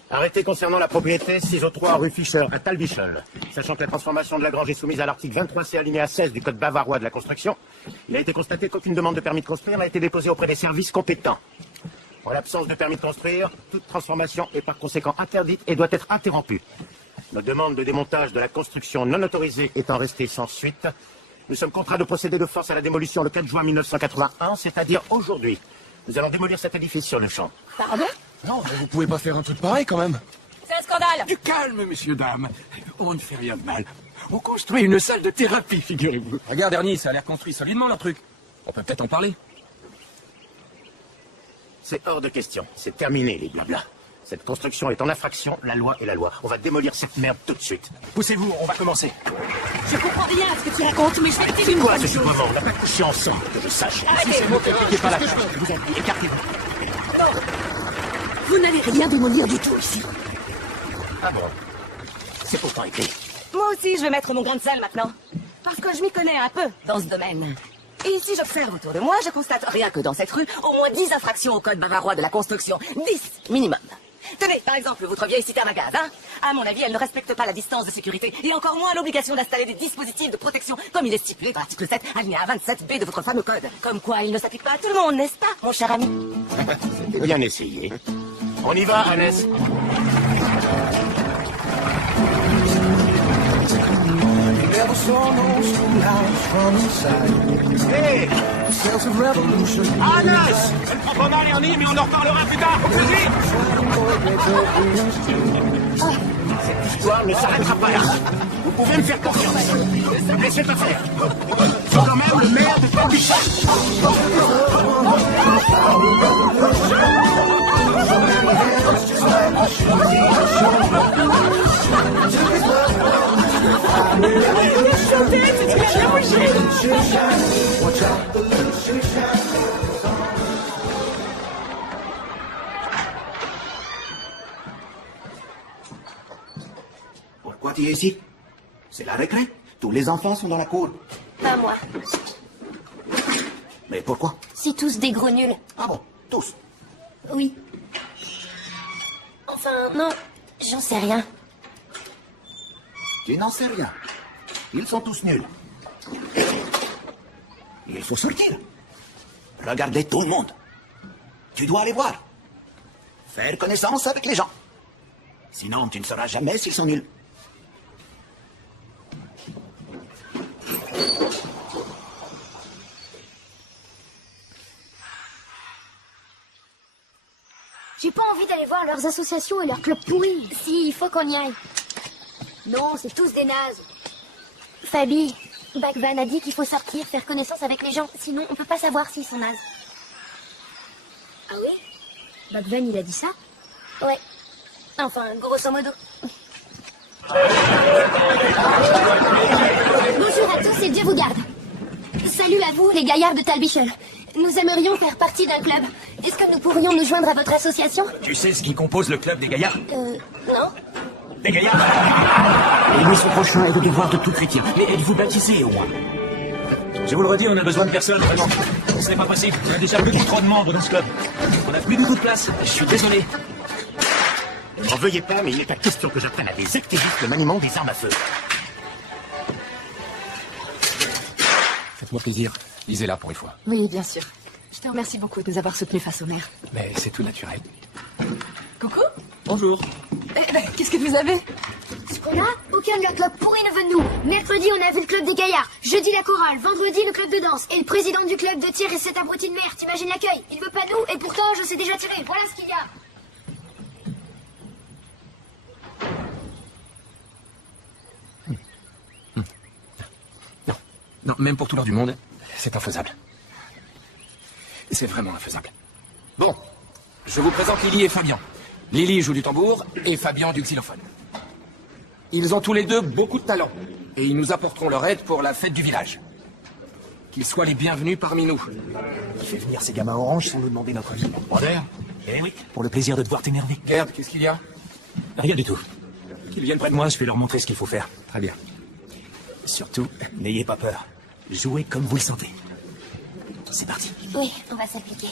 Arrêté concernant la propriété 603 rue Fischer à Talbichel. Sachant que la transformation de la grange est soumise à l'article 23C alinéa 16 du code bavarois de la construction, il a été constaté qu'aucune demande de permis de construire n'a été déposée auprès des services compétents. En l'absence de permis de construire, toute transformation est par conséquent interdite et doit être interrompue. Nos demandes de démontage de la construction non autorisée étant restées sans suite, nous sommes contraints de procéder de force à la démolition le 4 juin 1981, c'est-à-dire aujourd'hui. Nous allons démolir cet édifice sur le champ. Pardon? Non, mais vous pouvez pas faire un truc pareil quand même. C'est un scandale! Du calme, messieurs, dames. On ne fait rien de mal. On construit une salle de thérapie, figurez-vous. Regarde, Ernie, ça a l'air construit solidement, leur truc. On peut peut-être en parler. C'est hors de question. C'est terminé, les blablas. Cette construction est en infraction, la loi est la loi. On va démolir cette merde tout de suite. Poussez-vous, on va commencer. Je comprends rien à ce que tu racontes, mais je vais te dire C'est une quoi bonne ce chose. moment? On n'a pas couché ensemble, que je sache. Arrêtez. Si c'est vous qui n'appliquez pas la tâche, je vous en prie, écartez-vous. Vous n'allez rien démolir du tout ici. Ah bon? C'est pourtant écrit. Moi aussi, je vais mettre mon grain de sel maintenant. Parce que je m'y connais un peu dans ce domaine. Et si j'observe autour de moi, je constate rien que dans cette rue, au moins 10 infractions au code bavarois de la construction. 10 minimum. Tenez, par exemple, votre vieille citerne à gaz, hein. À mon avis, elle ne respecte pas la distance de sécurité, et encore moins l'obligation d'installer des dispositifs de protection, comme il est stipulé dans l'article 7, alinéa 27B de votre fameux code. Comme quoi, il ne s'applique pas à tout le monde, n'est-ce pas, mon cher ami? C'était bien essayé. On y va, Annès. Never saw no schoolhouse from inside. Hé Tales of revolution. Annès! Elle prend pas mal, Ernie, mais on en reparlera plus tard. Cette histoire ne s'arrêtera pas là. Vous pouvez me faire confiance. Laissez pas faire. C'est quand même le maire de Talbichel. Pourquoi tu es ici? C'est la récré. Tous les enfants sont dans la cour. Pas moi. Mais pourquoi? C'est tous des gros nuls. Ah bon, tous? Oui. Enfin, non, j'en sais rien. Tu n'en sais rien. Ils sont tous nuls. Il faut sortir. Regarder tout le monde. Tu dois aller voir. Faire connaissance avec les gens. Sinon, tu ne sauras jamais s'ils sont nuls. J'ai pas envie d'aller voir leurs associations et leurs clubs pourris. Si, il faut qu'on y aille. Non, c'est tous des nazes. Fabi, Bagvan a dit qu'il faut sortir, faire connaissance avec les gens. Sinon, on peut pas savoir s'ils sont nazes. Ah oui? Bagvan, il a dit ça? Ouais. Enfin, grosso modo. Bonjour à tous et Dieu vous garde. Salut à vous, les gaillards de Talbichel. Nous aimerions faire partie d'un club. Est-ce que nous pourrions nous joindre à votre association? Tu sais ce qui compose le club des gaillards? Non. Des gaillards? L'émission prochain est le devoir de tout chrétien. Mais êtes-vous baptisé au moins? Je vous le redis, on a besoin de personne, vraiment. Ce n'est pas possible. On a déjà beaucoup trop de membres dans ce club. On n'a plus du tout de place. Je suis désolé. N'en veuillez pas, mais il est à question que j'apprenne à des activistes le maniement des armes à feu. Faites-moi plaisir. Lisez-la pour une fois. Oui, bien sûr. Je te remercie beaucoup de nous avoir soutenus face au maire. Mais c'est tout naturel. Coucou. Bonjour. Qu'est-ce que vous avez? Ce qu'on a, aucun de leurs clubs pourris ne veut de nous. Mercredi, on a vu le club des gaillards. Jeudi, la chorale. Vendredi, le club de danse. Et le président du club de tir et cet abruti de merde. T'imagines l'accueil? Il veut pas de nous et pourtant, je sais déjà tirer. Voilà ce qu'il y a. Non, même pour tout l'or du monde, c'est infaisable. C'est vraiment infaisable. Bon, je vous présente Lily et Fabien. Lily joue du tambour et Fabien du xylophone. Ils ont tous les deux beaucoup de talent et ils nous apporteront leur aide pour la fête du village. Qu'ils soient les bienvenus parmi nous. Qui fait venir ces gamins oranges sans nous demander notre avis? Robert? Eh oui, pour le plaisir de te voir t'énerver. Gerd, qu'est-ce qu'il y a? Rien du tout. Qu'ils viennent près de moi, je vais leur montrer ce qu'il faut faire. Très bien. Surtout, n'ayez pas peur. Jouez comme vous le sentez. C'est parti. Oui, on va s'appliquer.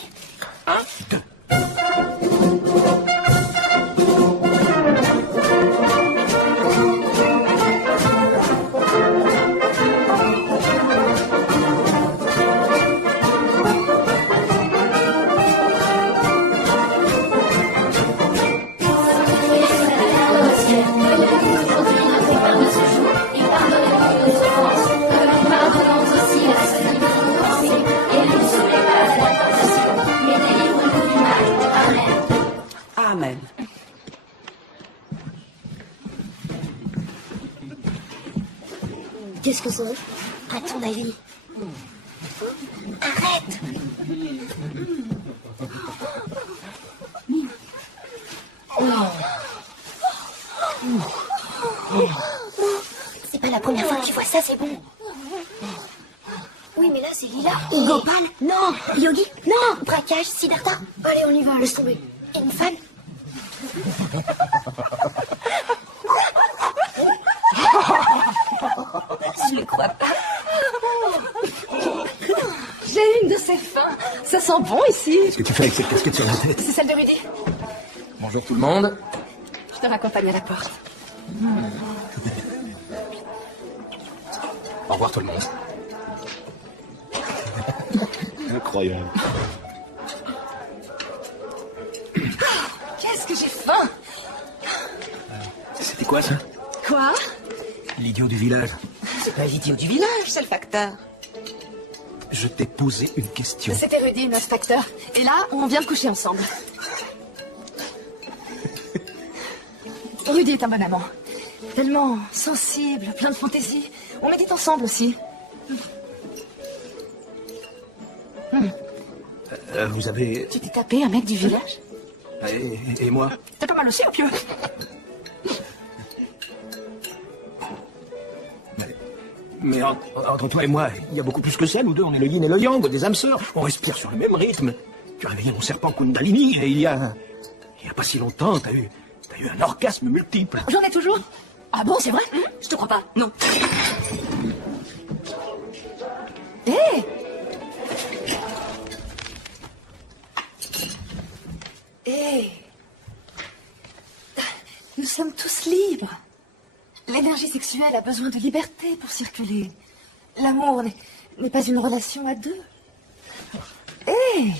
Amen. Qu'est-ce que c'est? À ton avis? Arrête! C'est pas la première fois que tu vois ça, c'est bon. Oui, mais là, c'est Lila. Gopal? Non. Yogi? Non. Braquage, Siddhartha? Allez, on y va, laisse tomber. Une fan? Je le crois pas. Ça sent bon ici. Qu'est-ce que tu fais avec cette casquette sur la tête? C'est celle de Rudy. Bonjour tout le monde. Je te raccompagne à la porte. Au revoir tout le monde. Incroyable. Qu'est-ce que j'ai faim. C'était quoi ça? Quoi? L'idiot du village. C'est pas l'idiot du village, c'est le facteur. Je t'ai posé une question. C'était Rudy, notre facteur. Et là, on vient de coucher ensemble. Rudy est un bon amant. Tellement sensible, plein de fantaisie. On médite ensemble aussi. Vous avez... Tu t'es tapé un mec du village? Et moi? T'as pas mal aussi, au pieu. Mais entre toi et moi, il y a beaucoup plus que ça. Nous deux, on est le yin et le yang, des âmes sœurs. On respire sur le même rythme. Tu as réveillé mon serpent Kundalini et il y a pas si longtemps, t'as eu un orgasme multiple. J'en ai toujours. Ah bon, c'est vrai? Je te crois pas, non. Hé! Hé! Nous sommes tous libres. L'énergie sexuelle a besoin de liberté pour circuler. L'amour n'est pas une relation à deux. Hé!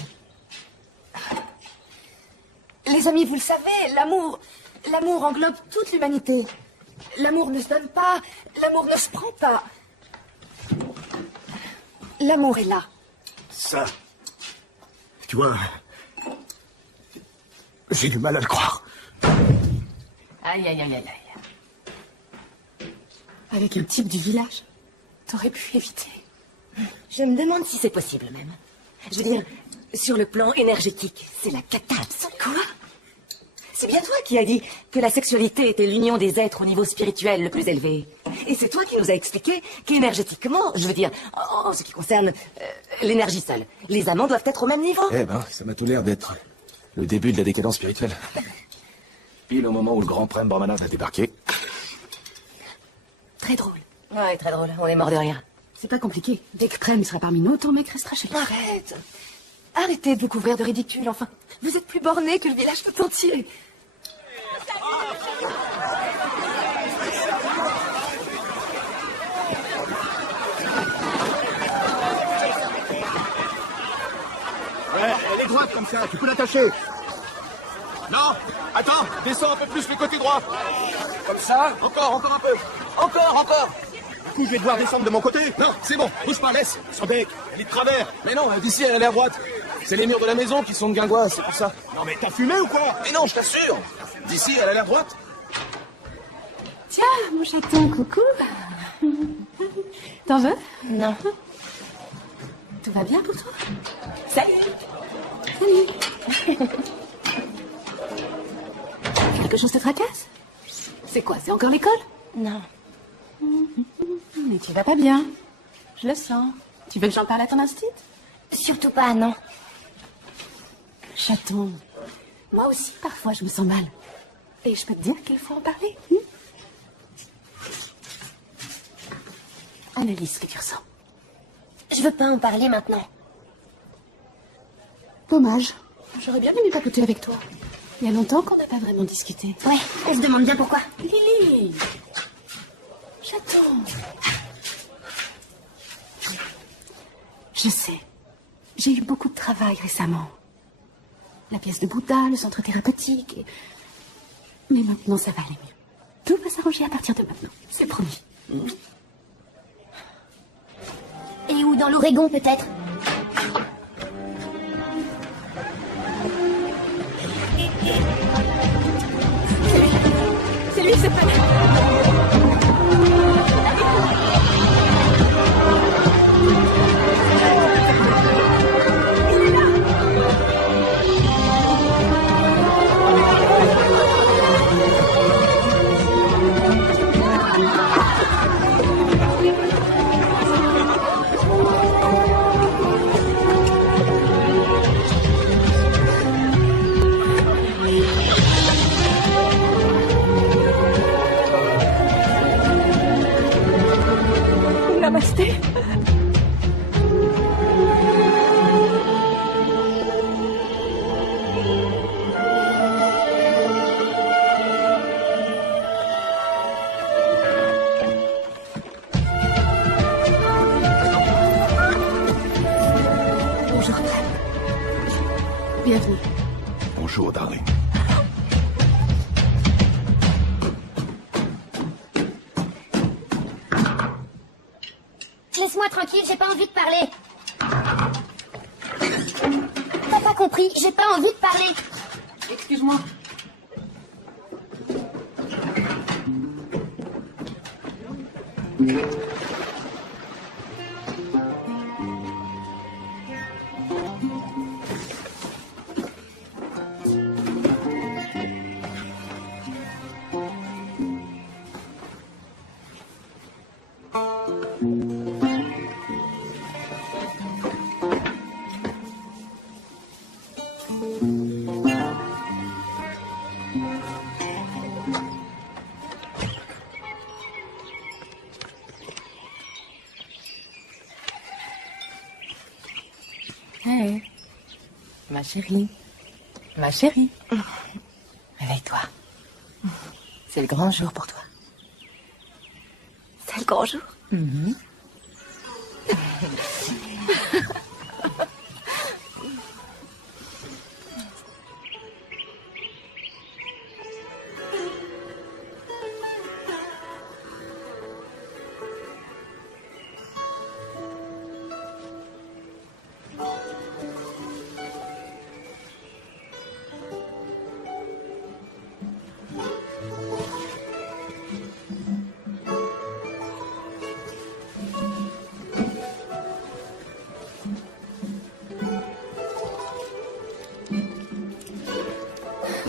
Les amis, vous le savez, l'amour englobe toute l'humanité. L'amour ne se donne pas, l'amour ne se prend pas. L'amour est là. Ça, tu vois, j'ai du mal à le croire. Aïe, aïe, aïe, aïe, aïe. Avec un type du village, t'aurais pu éviter. Je me demande si c'est possible même. Je veux dire, sur le plan énergétique, c'est la cata. Quoi? C'est bien toi qui as dit que la sexualité était l'union des êtres au niveau spirituel le plus élevé. Et c'est toi qui nous as expliqué qu'énergétiquement, je veux dire, en ce qui concerne l'énergie seule, les amants doivent être au même niveau. Eh ben, ça m'a tout l'air d'être le début de la décadence spirituelle. Pile au moment où le grand Prem Brahmana va débarquer. Très drôle. Ouais, très drôle, on est mort de rire. C'est pas compliqué. Dès que Prem sera parmi nous, ton mec restera chez lui. Arrête! Arrêtez de vous couvrir de ridicule, enfin. Vous êtes plus bornés que le village tout entier. Ouais, elle est droite comme ça, tu peux l'attacher. Non, attends, descends un peu plus le côté droit. Comme ça. Encore un peu. Encore. Du coup, je vais devoir descendre de mon côté. Non, c'est bon, bouge pas, laisse. Son bec, elle est de travers. Mais non, d'ici, elle est à droite. C'est les murs de la maison qui sont de guingois, c'est pour ça. Non, mais t'as fumé ou quoi? Mais non, je t'assure. D'ici, elle a l'air droite. Tiens, mon chaton, coucou. T'en veux? Non. Tout va bien pour toi? Salut. Quelque chose te tracasse? C'est quoi? C'est encore l'école? Non. Mais tu vas pas bien. Je le sens. Tu veux que j'en parle à ton instinct? Surtout pas, non. Chaton, moi aussi, parfois, je me sens mal. Et je peux te dire qu'il faut en parler. Analyse ce que tu ressens. Je veux pas en parler maintenant. Dommage. J'aurais bien aimé papoter avec toi. Il y a longtemps qu'on n'a pas vraiment discuté. Ouais, on se demande bien pourquoi. Lily! Chaton! Je sais. J'ai eu beaucoup de travail récemment. La pièce de Bouddha, le centre thérapeutique. Mais maintenant, ça va aller mieux. Tout va s'arranger à partir de maintenant. C'est promis. Et où dans l'Oregon, peut-être? C'est lui, c'est pas... Namasté. Bienvenue. Bonjour, darling. Laisse-moi tranquille, j'ai pas envie de parler. T'as pas compris, j'ai pas envie de parler. Excuse-moi. Hey, ma chérie. Ma chérie. Réveille-toi. C'est le grand jour pour toi. C'est le grand jour.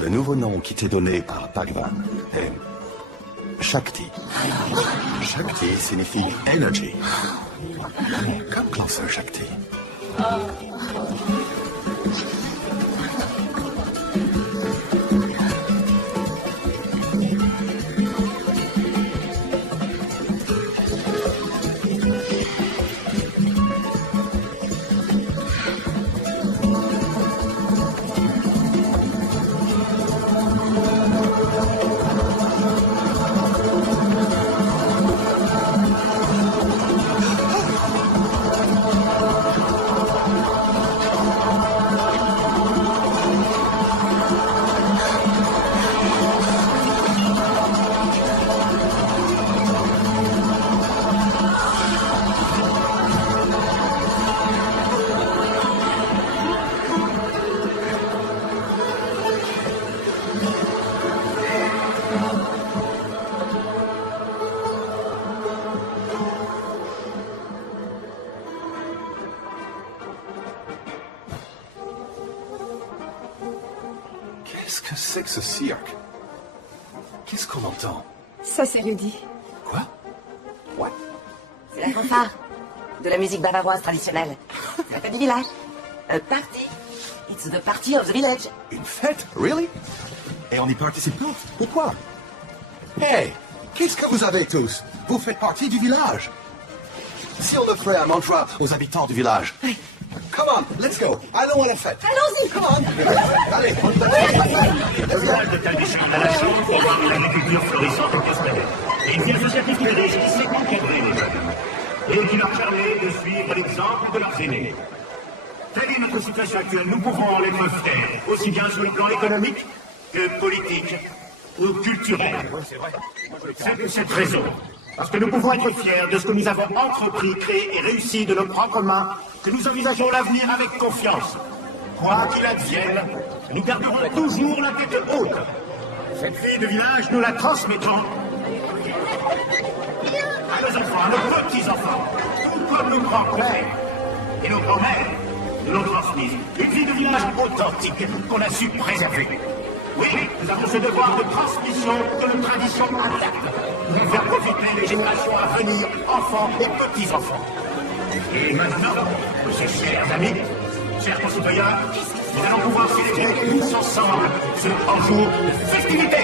Le nouveau nom qui t'est donné par Bhagwan est Shakti. Shakti signifie energy. Come closer, Shakti. Qu'est-ce que c'est que ce cirque? Qu'est-ce qu'on entend? Ça, c'est Rudy. Quoi? What? C'est la fanfare. De la musique bavaroise traditionnelle. La fête du village. A party. It's the party of the village. Une fête? Really? Et on y participe tous? Pourquoi? Hey! Qu'est-ce que vous avez tous? Vous faites partie du village. Si on le ferait un mantra aux habitants du village. Come on, let's go. Allons à la fête. Allons-y. Come on. Allez, on Le village de Talbichon a la chance pour voir une agriculture florissante et prospère. Et une vie associative qui riche qui sait encadrer les jeunes. Et qui leur permet de suivre l'exemple de leurs aînés. Telle est notre situation actuelle. Nous pouvons en être fiers, aussi bien sur le plan économique que politique ou culturel. C'est pour cette raison, parce que nous pouvons être fiers de ce que nous avons entrepris, créé et réussi de nos propres mains, que nous envisageons l'avenir avec confiance. Quoi qu'il advienne, nous garderons toujours la tête haute. Cette vie de village, nous la transmettrons à nos enfants, à nos petits-enfants, tout comme nos grands-pères et nos grands-mères nous l'ont transmise. Une vie de village authentique qu'on a su préserver. Oui, nous avons ce devoir de transmission de nos traditions intactes. Nous allons faire profiter les générations à venir, enfants et petits-enfants. Et maintenant, mes chers amis, chers concitoyens, nous allons pouvoir célébrer tous ensemble ce grand jour de festivité.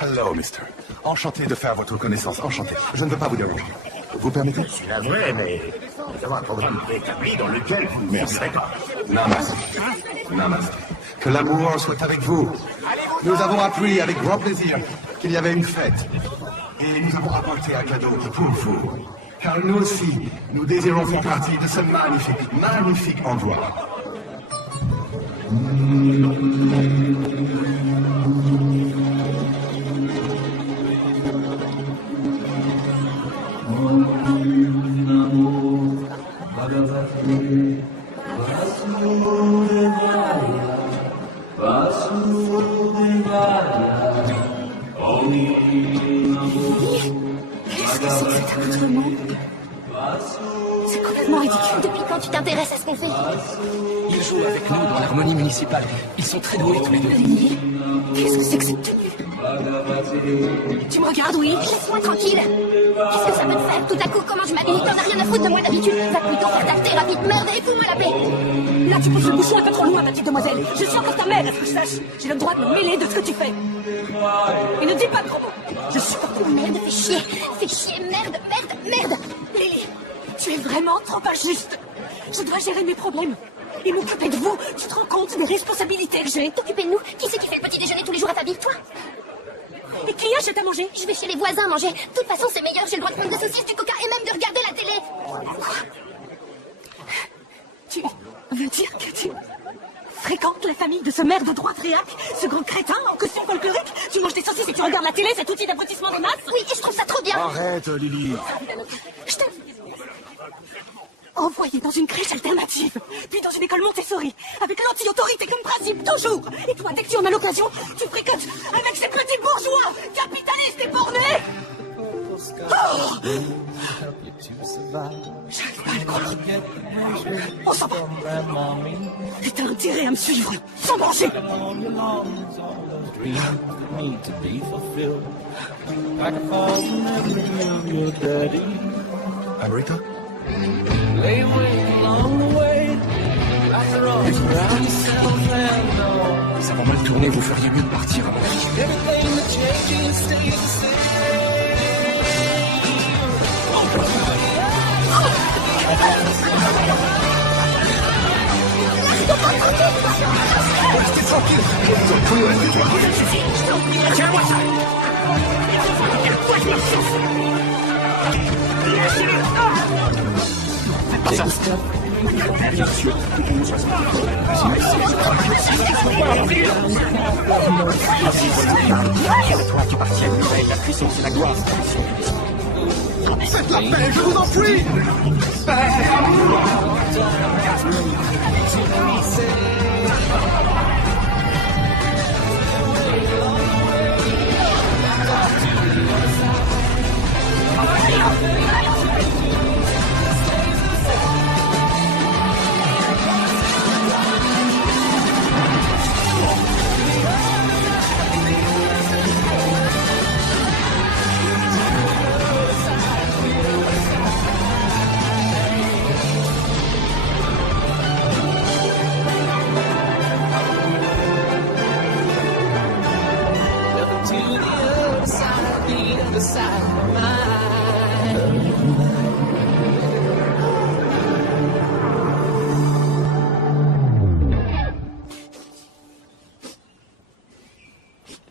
Hello, mister. Enchanté de faire votre connaissance. Enchanté. Je ne veux pas vous déranger. Vous permettez? Je suis navré, mais nous avons un programme préétabli dans lequel vous ne serez pas. Namaste. Namaste. Que l'amour soit avec vous. Nous avons appris avec grand plaisir qu'il y avait une fête. Et nous avons apporté un cadeau pour vous. car nous aussi, nous désirons faire partie de ce magnifique endroit. Qu'est-ce que c'est que cet accoutrement? C'est complètement ridicule. Depuis quand tu t'intéresses à ce qu'on fait? Ils jouent avec nous dans l'harmonie municipale. Ils sont très doués tous les deux. Lily, qu'est-ce que c'est que cette tenue? Tu me regardes, oui? Laisse-moi tranquille. Qu'est-ce que ça peut te faire? Tout à coup, comment je m'habille? T'en as rien à foutre de moi d'habitude. Va plutôt faire ta thérapie de merde et fous-moi la paix. Là, tu pousses le bouchon un peu trop loin, ma petite demoiselle. Je suis encore ta mère, est-ce que je sache? J'ai le droit de me mêler de ce que tu fais. Et ne dis pas de gros mots. Je supporte pas. Merde, fais chier. Fais chier, merde. Lily, tu es vraiment trop injuste. Je dois gérer mes problèmes. Et m'occuper de vous. Tu te rends compte des responsabilités que j'ai? T'occuper de nous? Qui c'est qui fait le petit déjeuner tous les jours à ta vie? Toi? Et qui achète à manger? Je vais chez les voisins manger. De toute façon, c'est meilleur. J'ai le droit de prendre des saucisses, du coca et même de regarder la télé. Quoi? Tu veux dire que tu fréquentes la famille de ce maire de droite réac, ce grand crétin en costume folklorique? Tu manges des saucisses et tu regardes la télé, cet outil d'abrutissement des masses? Oui, et je trouve ça trop bien. Arrête, Lily. Je t'ai envoyé dans une crèche alternative, puis dans une école Montessori, avec l'anti-autorité comme principe, toujours. Et toi, dès que tu en as l'occasion, tu fricotes avec ces petits bourgeois, capitalistes et bornés. Oh, j'arrive pas à le croire. On s'en va. Et t'as intérêt à me suivre, sans manger. Amrita? Ça va mal tourner, vous feriez mieux de partir à mon avis. Restez tranquille. Tiens-moi ça. Bien sûr. C'est toi qui partis à l'éveil, la puissance et la gloire. Faites la paix, je vous en prie.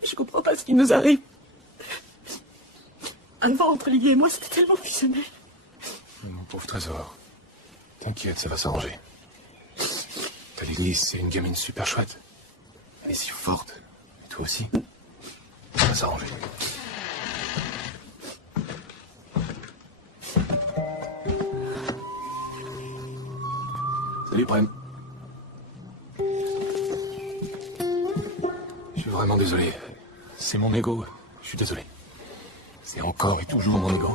Je comprends pas ce qui nous arrive. Avant, entre Lily et moi, c'était tellement fusionnel. Mon pauvre trésor. T'inquiète, ça va s'arranger. Ta Lily, c'est une gamine super chouette. Elle est si forte. Et toi aussi. Ça va s'arranger. Salut, Prem. Je suis vraiment désolé. C'est mon ego. Je suis désolé. C'est encore et toujours mon ego.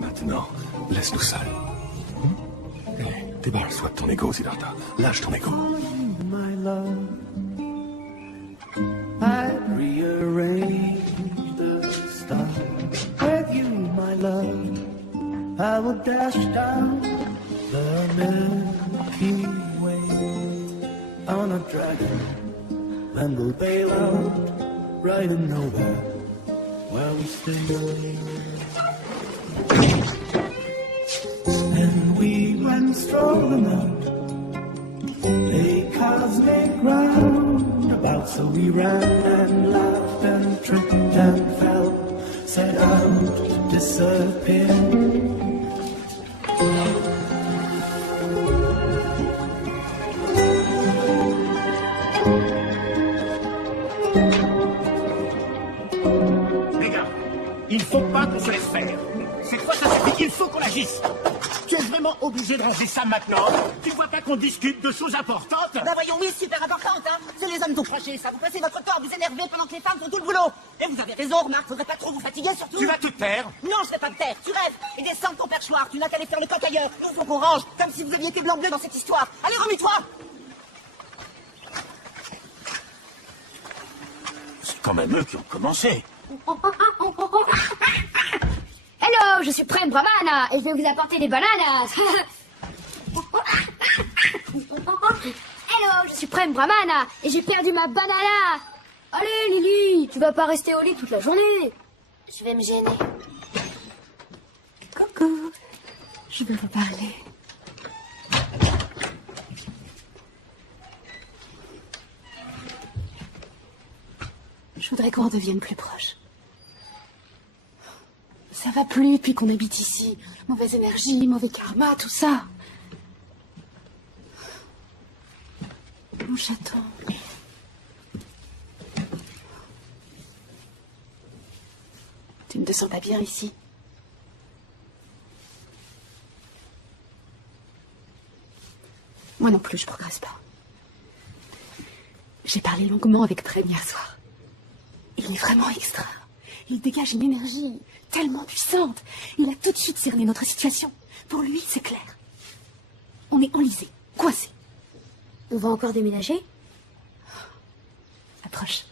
Maintenant, laisse-nous seuls. Débarrasse-toi de ton ego, Siddhartha. Lâche ton ego. My love, I rearrange the stars with you, my love. I will dash down the Milky Way on a dragon, and we'll bail out right in nowhere where we stay. And we went strolling out a cosmic ride. So we ran and laughed and tripped and fell, set out to disappear. Les gars, il faut pas qu'on se laisse faire. Cette fois, ça suffit, il faut qu'on agisse. Tu es vraiment obligé de ranger ça maintenant? Tu vois pas qu'on discute de choses importantes? Bah voyons, oui, super importante, hein. C'est les hommes tout crochés, ça. Vous passez votre temps à vous énerver pendant que les femmes font tout le boulot. Et vous avez raison, remarque, faudrait pas trop vous fatiguer, surtout. Tu vas te taire? Non, je vais pas me taire, tu rêves. Et descends de ton perchoir, tu n'as qu'à aller faire le coq ailleurs. Nous, faut qu'on range, comme si vous aviez été blanc-bleu dans cette histoire. Allez, remets-toi. C'est quand même eux qui ont commencé. Hello, je suis Prem Brahmana et je vais vous apporter des bananas. Hello, je suis Prem Brahmana et j'ai perdu ma banana. Allez Lily, tu vas pas rester au lit toute la journée. Je vais me gêner. Coucou, je veux vous parler. Je voudrais qu'on redevienne plus proches. Ça va plus depuis qu'on habite ici. Mauvaise énergie, mauvais karma, tout ça. Mon chaton. Tu ne te sens pas bien ici? Moi non plus, je progresse pas. J'ai parlé longuement avec Prem hier soir. Il est vraiment extra. Il dégage une énergie tellement puissante. Il a tout de suite cerné notre situation. Pour lui, c'est clair. On est enlisés, coincés. On va encore déménager? Approche.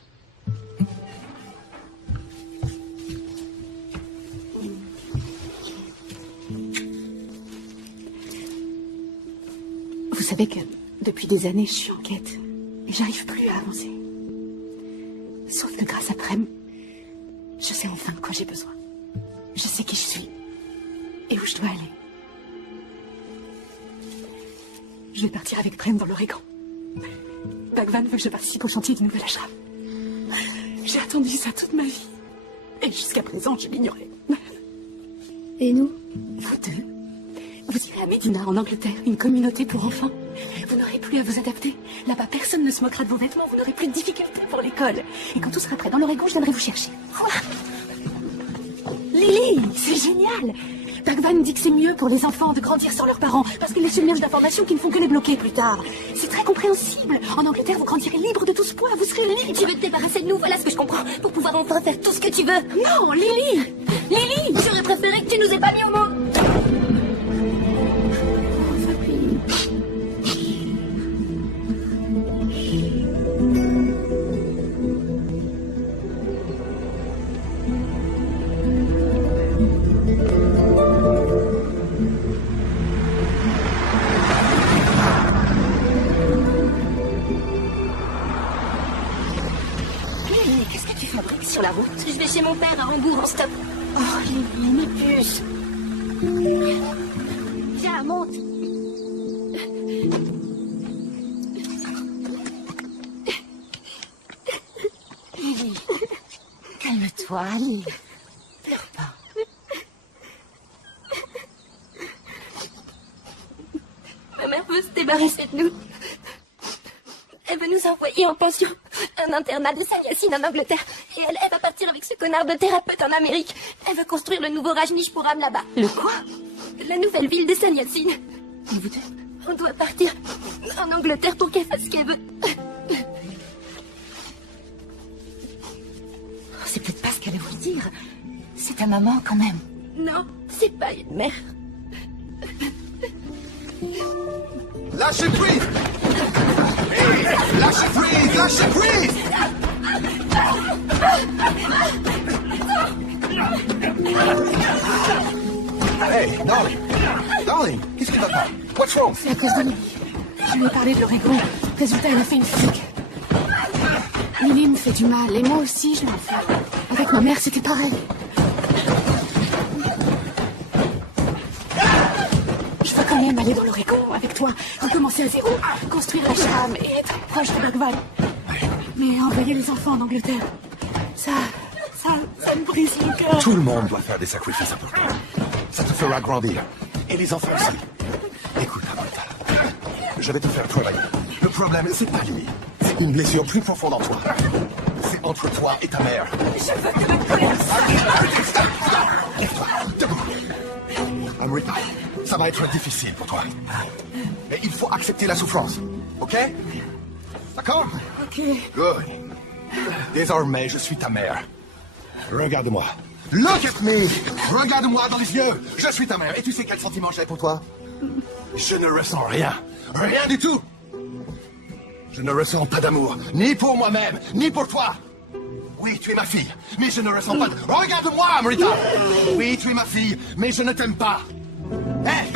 Vous savez que depuis des années, je suis en quête. Et j'arrive plus à avancer. Sauf que grâce à Prem, je sais enfin de quoi j'ai besoin. Je sais qui je suis et où je dois aller. Je vais partir avec Prem dans l'Oregon. Bhagwan veut que je participe au chantier du nouvel ashram. J'ai attendu ça toute ma vie. Et jusqu'à présent, je l'ignorais. Et nous? Vous deux, vous irez à Medina, en Angleterre, une communauté pour enfants. Vous n'aurez plus à vous adapter. Là-bas, personne ne se moquera de vos vêtements. Vous n'aurez plus de difficultés pour l'école. Et quand tout sera prêt dans l'Oregon, je viendrai vous chercher. Lily, c'est génial. Bhagwan dit que c'est mieux pour les enfants de grandir sans leurs parents, parce qu'il les submerge d'informations qui ne font que les bloquer plus tard. C'est très compréhensible. En Angleterre, vous grandirez libre de tout ce poids, vous serez libre. Tu veux te débarrasser de nous, voilà ce que je comprends, pour pouvoir enfin faire tout ce que tu veux. Non, Lily. Lily, j'aurais préféré que tu nous aies pas mis au mot. Sur la route. Je vais chez mon père à Hambourg en stop. Oh, Lily, mes puces. Viens, monte. Lily, calme-toi, Lily. Pleure pas. Ma mère veut se débarrasser de nous. Elle veut nous envoyer en pension. Un internat de Sanyasin en Angleterre. Et elle va partir avec ce connard de thérapeute en Amérique. Elle veut construire le nouveau Rajneeshpuram là-bas. Le quoi? La nouvelle ville de Sanyasin. Et vous deux? On doit partir en Angleterre pour qu'elle fasse ce qu'elle veut. C'est peut-être pas ce qu'elle voulait dire. C'est ta maman quand même. Non, c'est pas une mère. Lâchez prise! Lâchez prise! Lâchez prise! Hey, darling! Darling, qu'est-ce qui va pas? What's wrong? C'est à cause de Lily. Je lui ai parlé de l'Oregon. Résultat, elle a fait une fugue. Lily me fait du mal, et moi aussi, je m'en fais. Avec ma mère, c'était pareil. Je veux quand même aller dans l'Oregon avec toi, recommencer à zéro, construire l'ashram et être proche de Bhagwan. Mais envoyer les enfants en Angleterre, ça me brise le cœur. Tout le monde doit faire des sacrifices pour toi. Ça te fera grandir. Et les enfants aussi. Écoute, Amrita, je vais te faire travailler. Le problème, c'est pas lui. C'est une blessure plus profonde en toi. C'est entre toi et ta mère. Je veux que ma colère Lève-toi, debout. Amrita, ça va être difficile pour toi. Mais il faut accepter la souffrance. Ok? D'accord? Ok. Good. Désormais, je suis ta mère. Regarde-moi. Look at me! Regarde-moi dans les yeux! Je suis ta mère. Et tu sais quel sentiment j'ai pour toi? Je ne ressens rien. Rien du tout! Je ne ressens pas d'amour. Ni pour moi-même, ni pour toi. Oui, tu es ma fille, mais je ne ressens pas de... Regarde-moi, Amrita! Oui, tu es ma fille, mais je ne t'aime pas. Hé!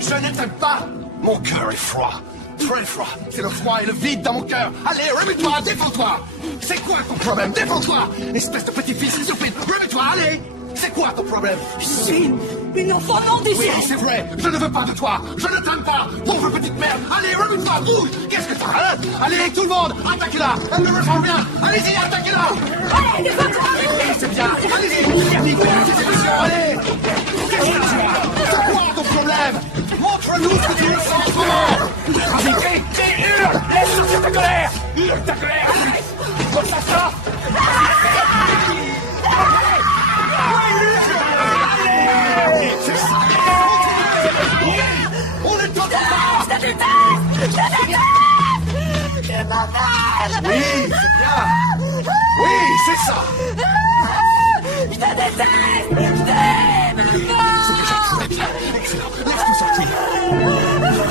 Je ne t'aime pas! Mon cœur est froid. Très froid. C'est le froid et le vide dans mon cœur. Allez, remets-toi, défends-toi. C'est quoi ton problème? Défends-toi. Espèce de petit fils stupide. Remets-toi, allez. C'est quoi ton problème? Je suis une enfant non désirée. Oui, c'est vrai. Je ne veux pas de toi. Je ne t'aime pas. Pauvre petite merde. Allez, remets-toi, bouge. Qu'est-ce que t'as, hein? Allez, tout le monde, attaquez-la. Elle ne ressent rien. Allez-y, attaquez-la. Allez, défends-toi. C'est bien. Allez-y. Allez. Qu'est-ce que tu as? C'est quoi ton problème? Montre-nous ce que tu ressens en ce moment. Hurle! Laisse sortir ta colère! Hurle ta colère! Comme ça sort! C'est ça. On est en train. Je te déteste. Je m'en vais. Oui, c'est bien. Oui, c'est ça. Je te déteste. Je t'aime. C'est déjà très bien. Excellent. Laisse tout sortir.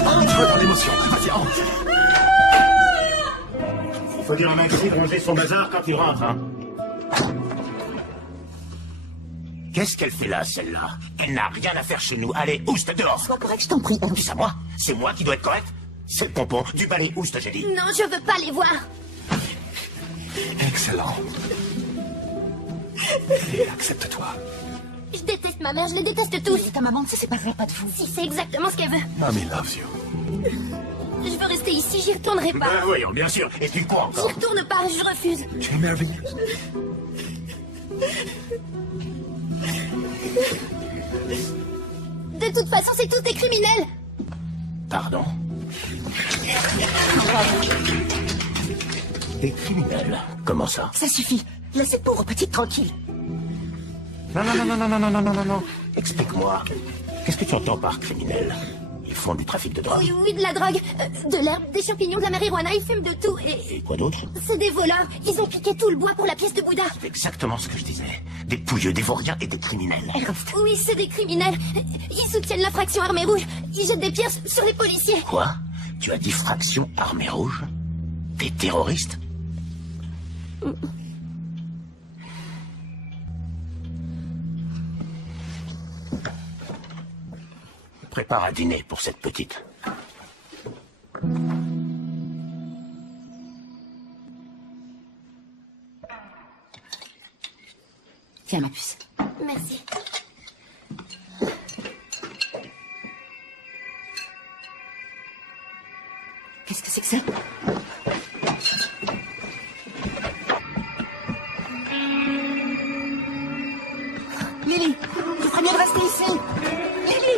Entre dans l'émotion. Vas-y, entre. Il faut dire à Maxime de ranger son bazar quand il rentre, hein. Qu'est-ce qu'elle fait là, celle-là? Elle n'a rien à faire chez nous. Allez, ouste dehors. Sois correct, je t'en prie. Tu sais à moi? C'est moi qui dois être correct? C'est le pompon du balai ouste, j'ai dit. Non, je veux pas les voir. Excellent. Et accepte-toi. Je déteste ma mère, je les déteste tous. Ta maman ne se séparera pas de vous. Si, c'est exactement ce qu'elle veut. Mommy loves you. Je veux rester ici, j'y retournerai pas. Ben voyons, bien sûr. Et tu quoi J'y encore? retourne pas, je refuse. Tu es merveilleuse. De toute façon, c'est tout est criminel. Pardon? Des criminels? Comment ça? Ça suffit. Laisse cette pauvre petite tranquille. Non. Explique-moi. Qu'est-ce que tu entends par criminel? Ils font du trafic de drogue? Oui, de la drogue, de l'herbe, des champignons, de la marijuana, ils fument de tout et... Et quoi d'autre? C'est des voleurs, ils ont piqué tout le bois pour la pièce de Bouddha. C'est exactement ce que je disais. Des pouilleux, des vauriens et des criminels. Oui, c'est des criminels. Ils soutiennent la fraction armée rouge. Ils jettent des pierres sur les policiers. Quoi? Tu as dit fraction armée rouge? Des terroristes? Prépare un dîner pour cette petite. Tiens, ma puce. Merci. Qu'est-ce que c'est que ça? Lily, tu ferais mieux de rester ici. Lily!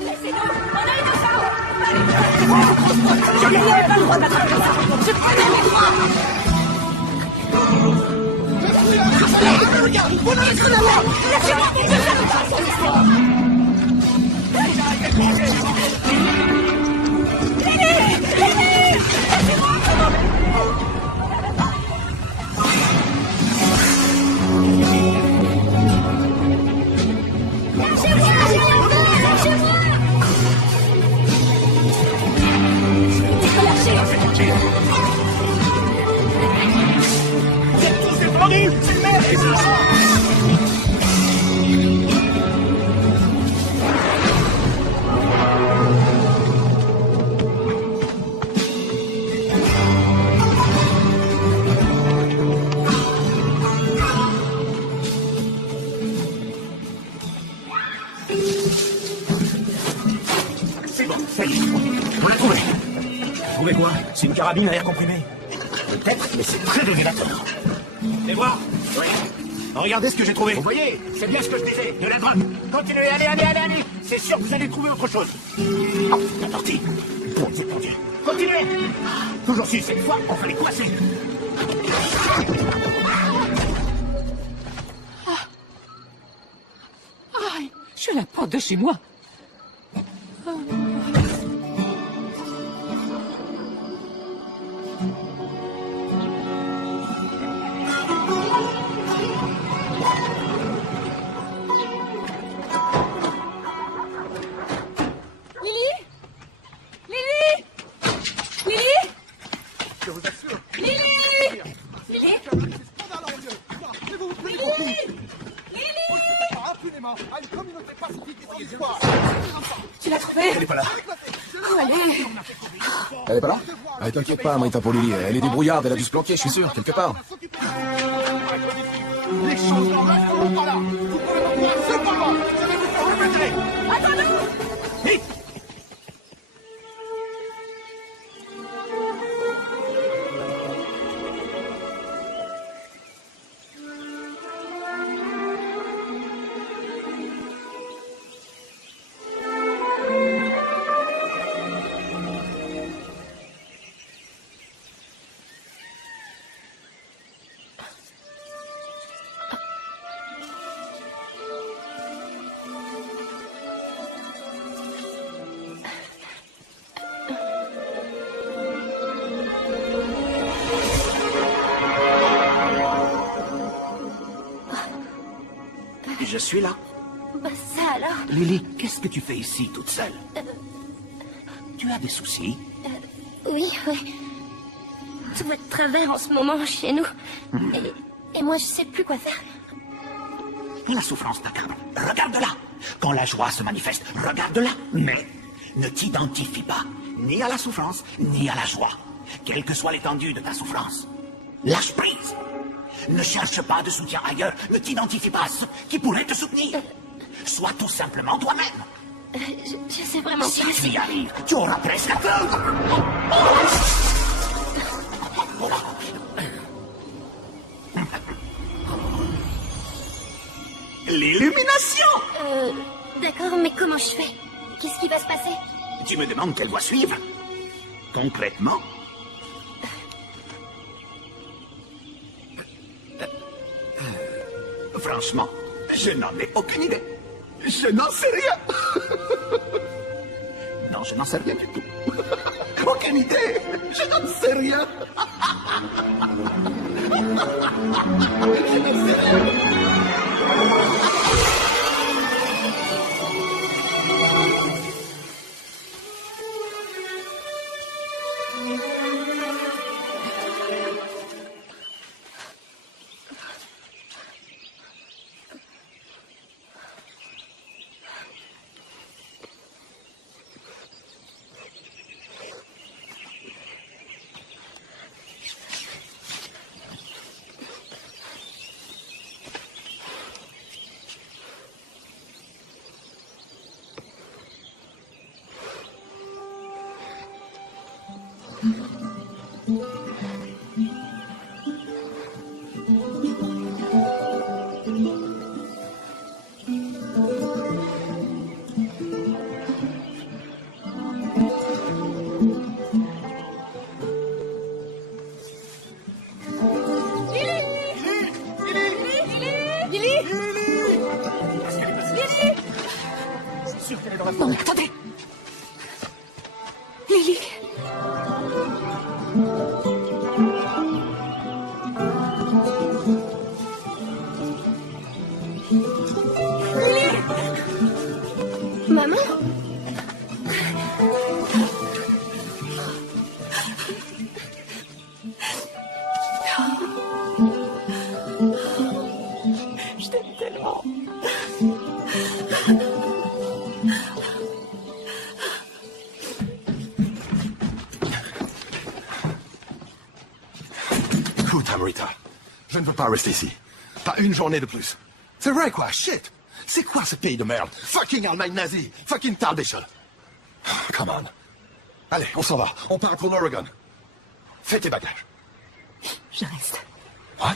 Laissez-nous. On a une femme. Je n'avais pas le droit d'attraper ça. Je prenais mes droits. Regarde, on a la grenade. Laissez-moi. Je savais pas son histoire. C'est bon, ça y est. On l'a trouvé. Trouvé quoi? C'est une carabine à air comprimé. Peut-être, mais c'est très révélateur. Et voir? Oui. Regardez ce que j'ai trouvé. Vous voyez? C'est bien ce que je disais. De la drogue. Continuez, allez. C'est sûr que vous allez trouver autre chose. Oh, la partie. Bon Dieu. Continuez. Toujours si, cette fois, on va les coincer. Je la porte de chez moi. Je vous assure. Impunément à une communauté pacifique et sans histoire. Tu l'as trouvée? Elle est pas là. Où elle est? Elle est pas là? Allez, t'inquiète pas, Marita pour Lily. Elle est débrouillarde, elle a dû se planquer, je suis sûr, quelque part. Les choses n'en resteront pas là. Vous pouvez m'en voir cependant. Je vais vous faire remonter. Attends-nous! Vite! Je suis là. Bah ça alors. Lily, qu'est-ce que tu fais ici, toute seule? Tu as des soucis? Oui. Tout va de travers en ce moment chez nous. Et moi, je sais plus quoi faire. La souffrance t'accable. Regarde-la. Quand la joie se manifeste, regarde-la. Mais ne t'identifie pas, ni à la souffrance, ni à la joie. Quelle que soit l'étendue de ta souffrance. Lâche prise. Ne cherche pas de soutien ailleurs. Ne t'identifie pas à ceux qui pourraient te soutenir. Sois tout simplement toi-même. Je sais vraiment Si pas. tu y arrives, tu auras presque atteint. L'illumination. D'accord, mais comment je fais? Qu'est-ce qui va se passer? Tu me demandes quelle voie suivre? Concrètement? Franchement, je n'en ai aucune idée. Je n'en sais rien. Non, je n'en sais rien du tout. Aucune idée. Je n'en sais rien. Je n'en sais rien. Non, mais attendez. Lily. Maman? Je t'aime tellement. Écoute, Amrita, je ne veux pas rester ici. Pas une journée de plus. C'est vrai, quoi, shit. C'est quoi ce pays de merde? Fucking Allemagne nazie. Fucking Talbische. Come on. Allez, on s'en va. On part pour l'Oregon. Fais tes bagages. Je reste. What?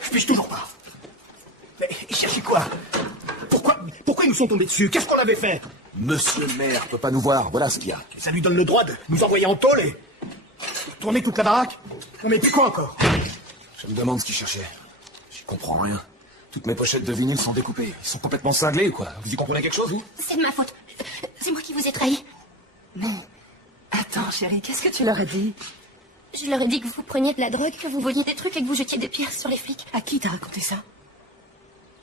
Je piche toujours pas. Mais ils cherchaient quoi? Pourquoi ils nous sont tombés dessus? Qu'est-ce qu'on avait fait? Monsieur le maire peut pas nous voir, voilà ce qu'il y a. Ça lui donne le droit de nous envoyer en tôle et tourner toute la baraque? On met plus quoi encore? Je me demande ce qu'ils cherchaient. J'y comprends rien. Toutes mes pochettes de vinyle sont découpées. Ils sont complètement cinglés, quoi. Vous y comprenez quelque chose, vous? C'est de ma faute. C'est moi qui vous ai trahi. Mais... Attends, chérie, qu'est-ce que tu leur as dit? Je leur ai dit que vous preniez de la drogue, que vous voliez des trucs et que vous jetiez des pierres sur les flics. À qui t'as raconté ça?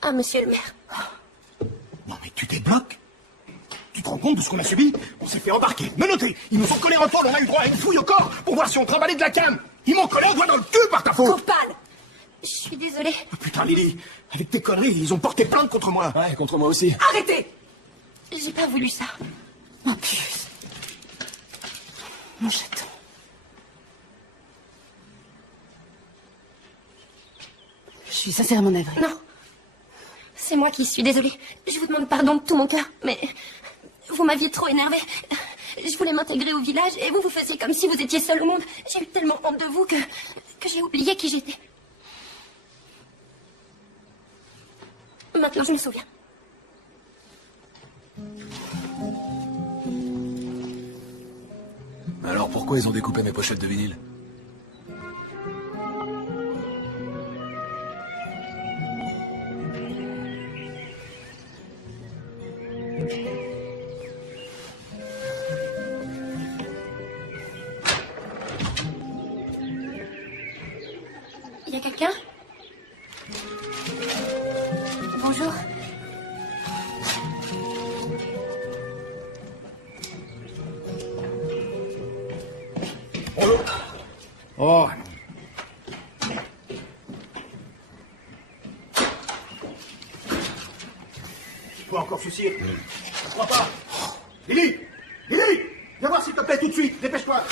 Ah, monsieur le maire. Non mais tu débloques? Tu te rends compte de ce qu'on a subi? On s'est fait embarquer, menottés. Ils nous ont collés en tôle, on a eu droit à une fouille au corps pour voir si on trimballait de la canne. Ils m'ont collé un doigt dans le cul par ta faute. Copane! Je suis désolée. Oh, putain Lily, avec tes conneries, ils ont porté plainte contre moi. Ouais, contre moi aussi. Arrêtez! J'ai pas voulu ça. Ma puce. Mon chaton. Je suis sincèrement navrée. Non. C'est moi qui suis désolée. Je vous demande pardon de tout mon cœur, mais vous m'aviez trop énervée. Je voulais m'intégrer au village et vous faisiez comme si vous étiez seul au monde. J'ai eu tellement honte de vous que j'ai oublié qui j'étais. Maintenant, je me souviens. Alors pourquoi ils ont découpé mes pochettes de vinyle? Il y a quelqu'un? Bonjour. Oh. Toi encore soucier? Je crois pas. Lily! Lily! Viens voir s'il te plaît tout de suite, dépêche-toi.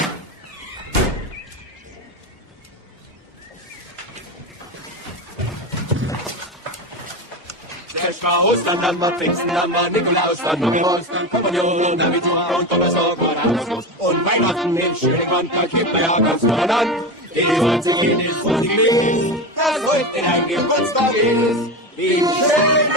Ostern, dann mal Pfingsten, dann mal Nikolaus, dann mal Ostern, Kommunion, dann mit und Donnerstag und Abschluss. Und Weihnachten im Schönemann, da gibt man ja ganz voneinander. Die hören sich hin, ist, wo sie glücklich ist, dass heute ein Geburtstag ist. Im schönen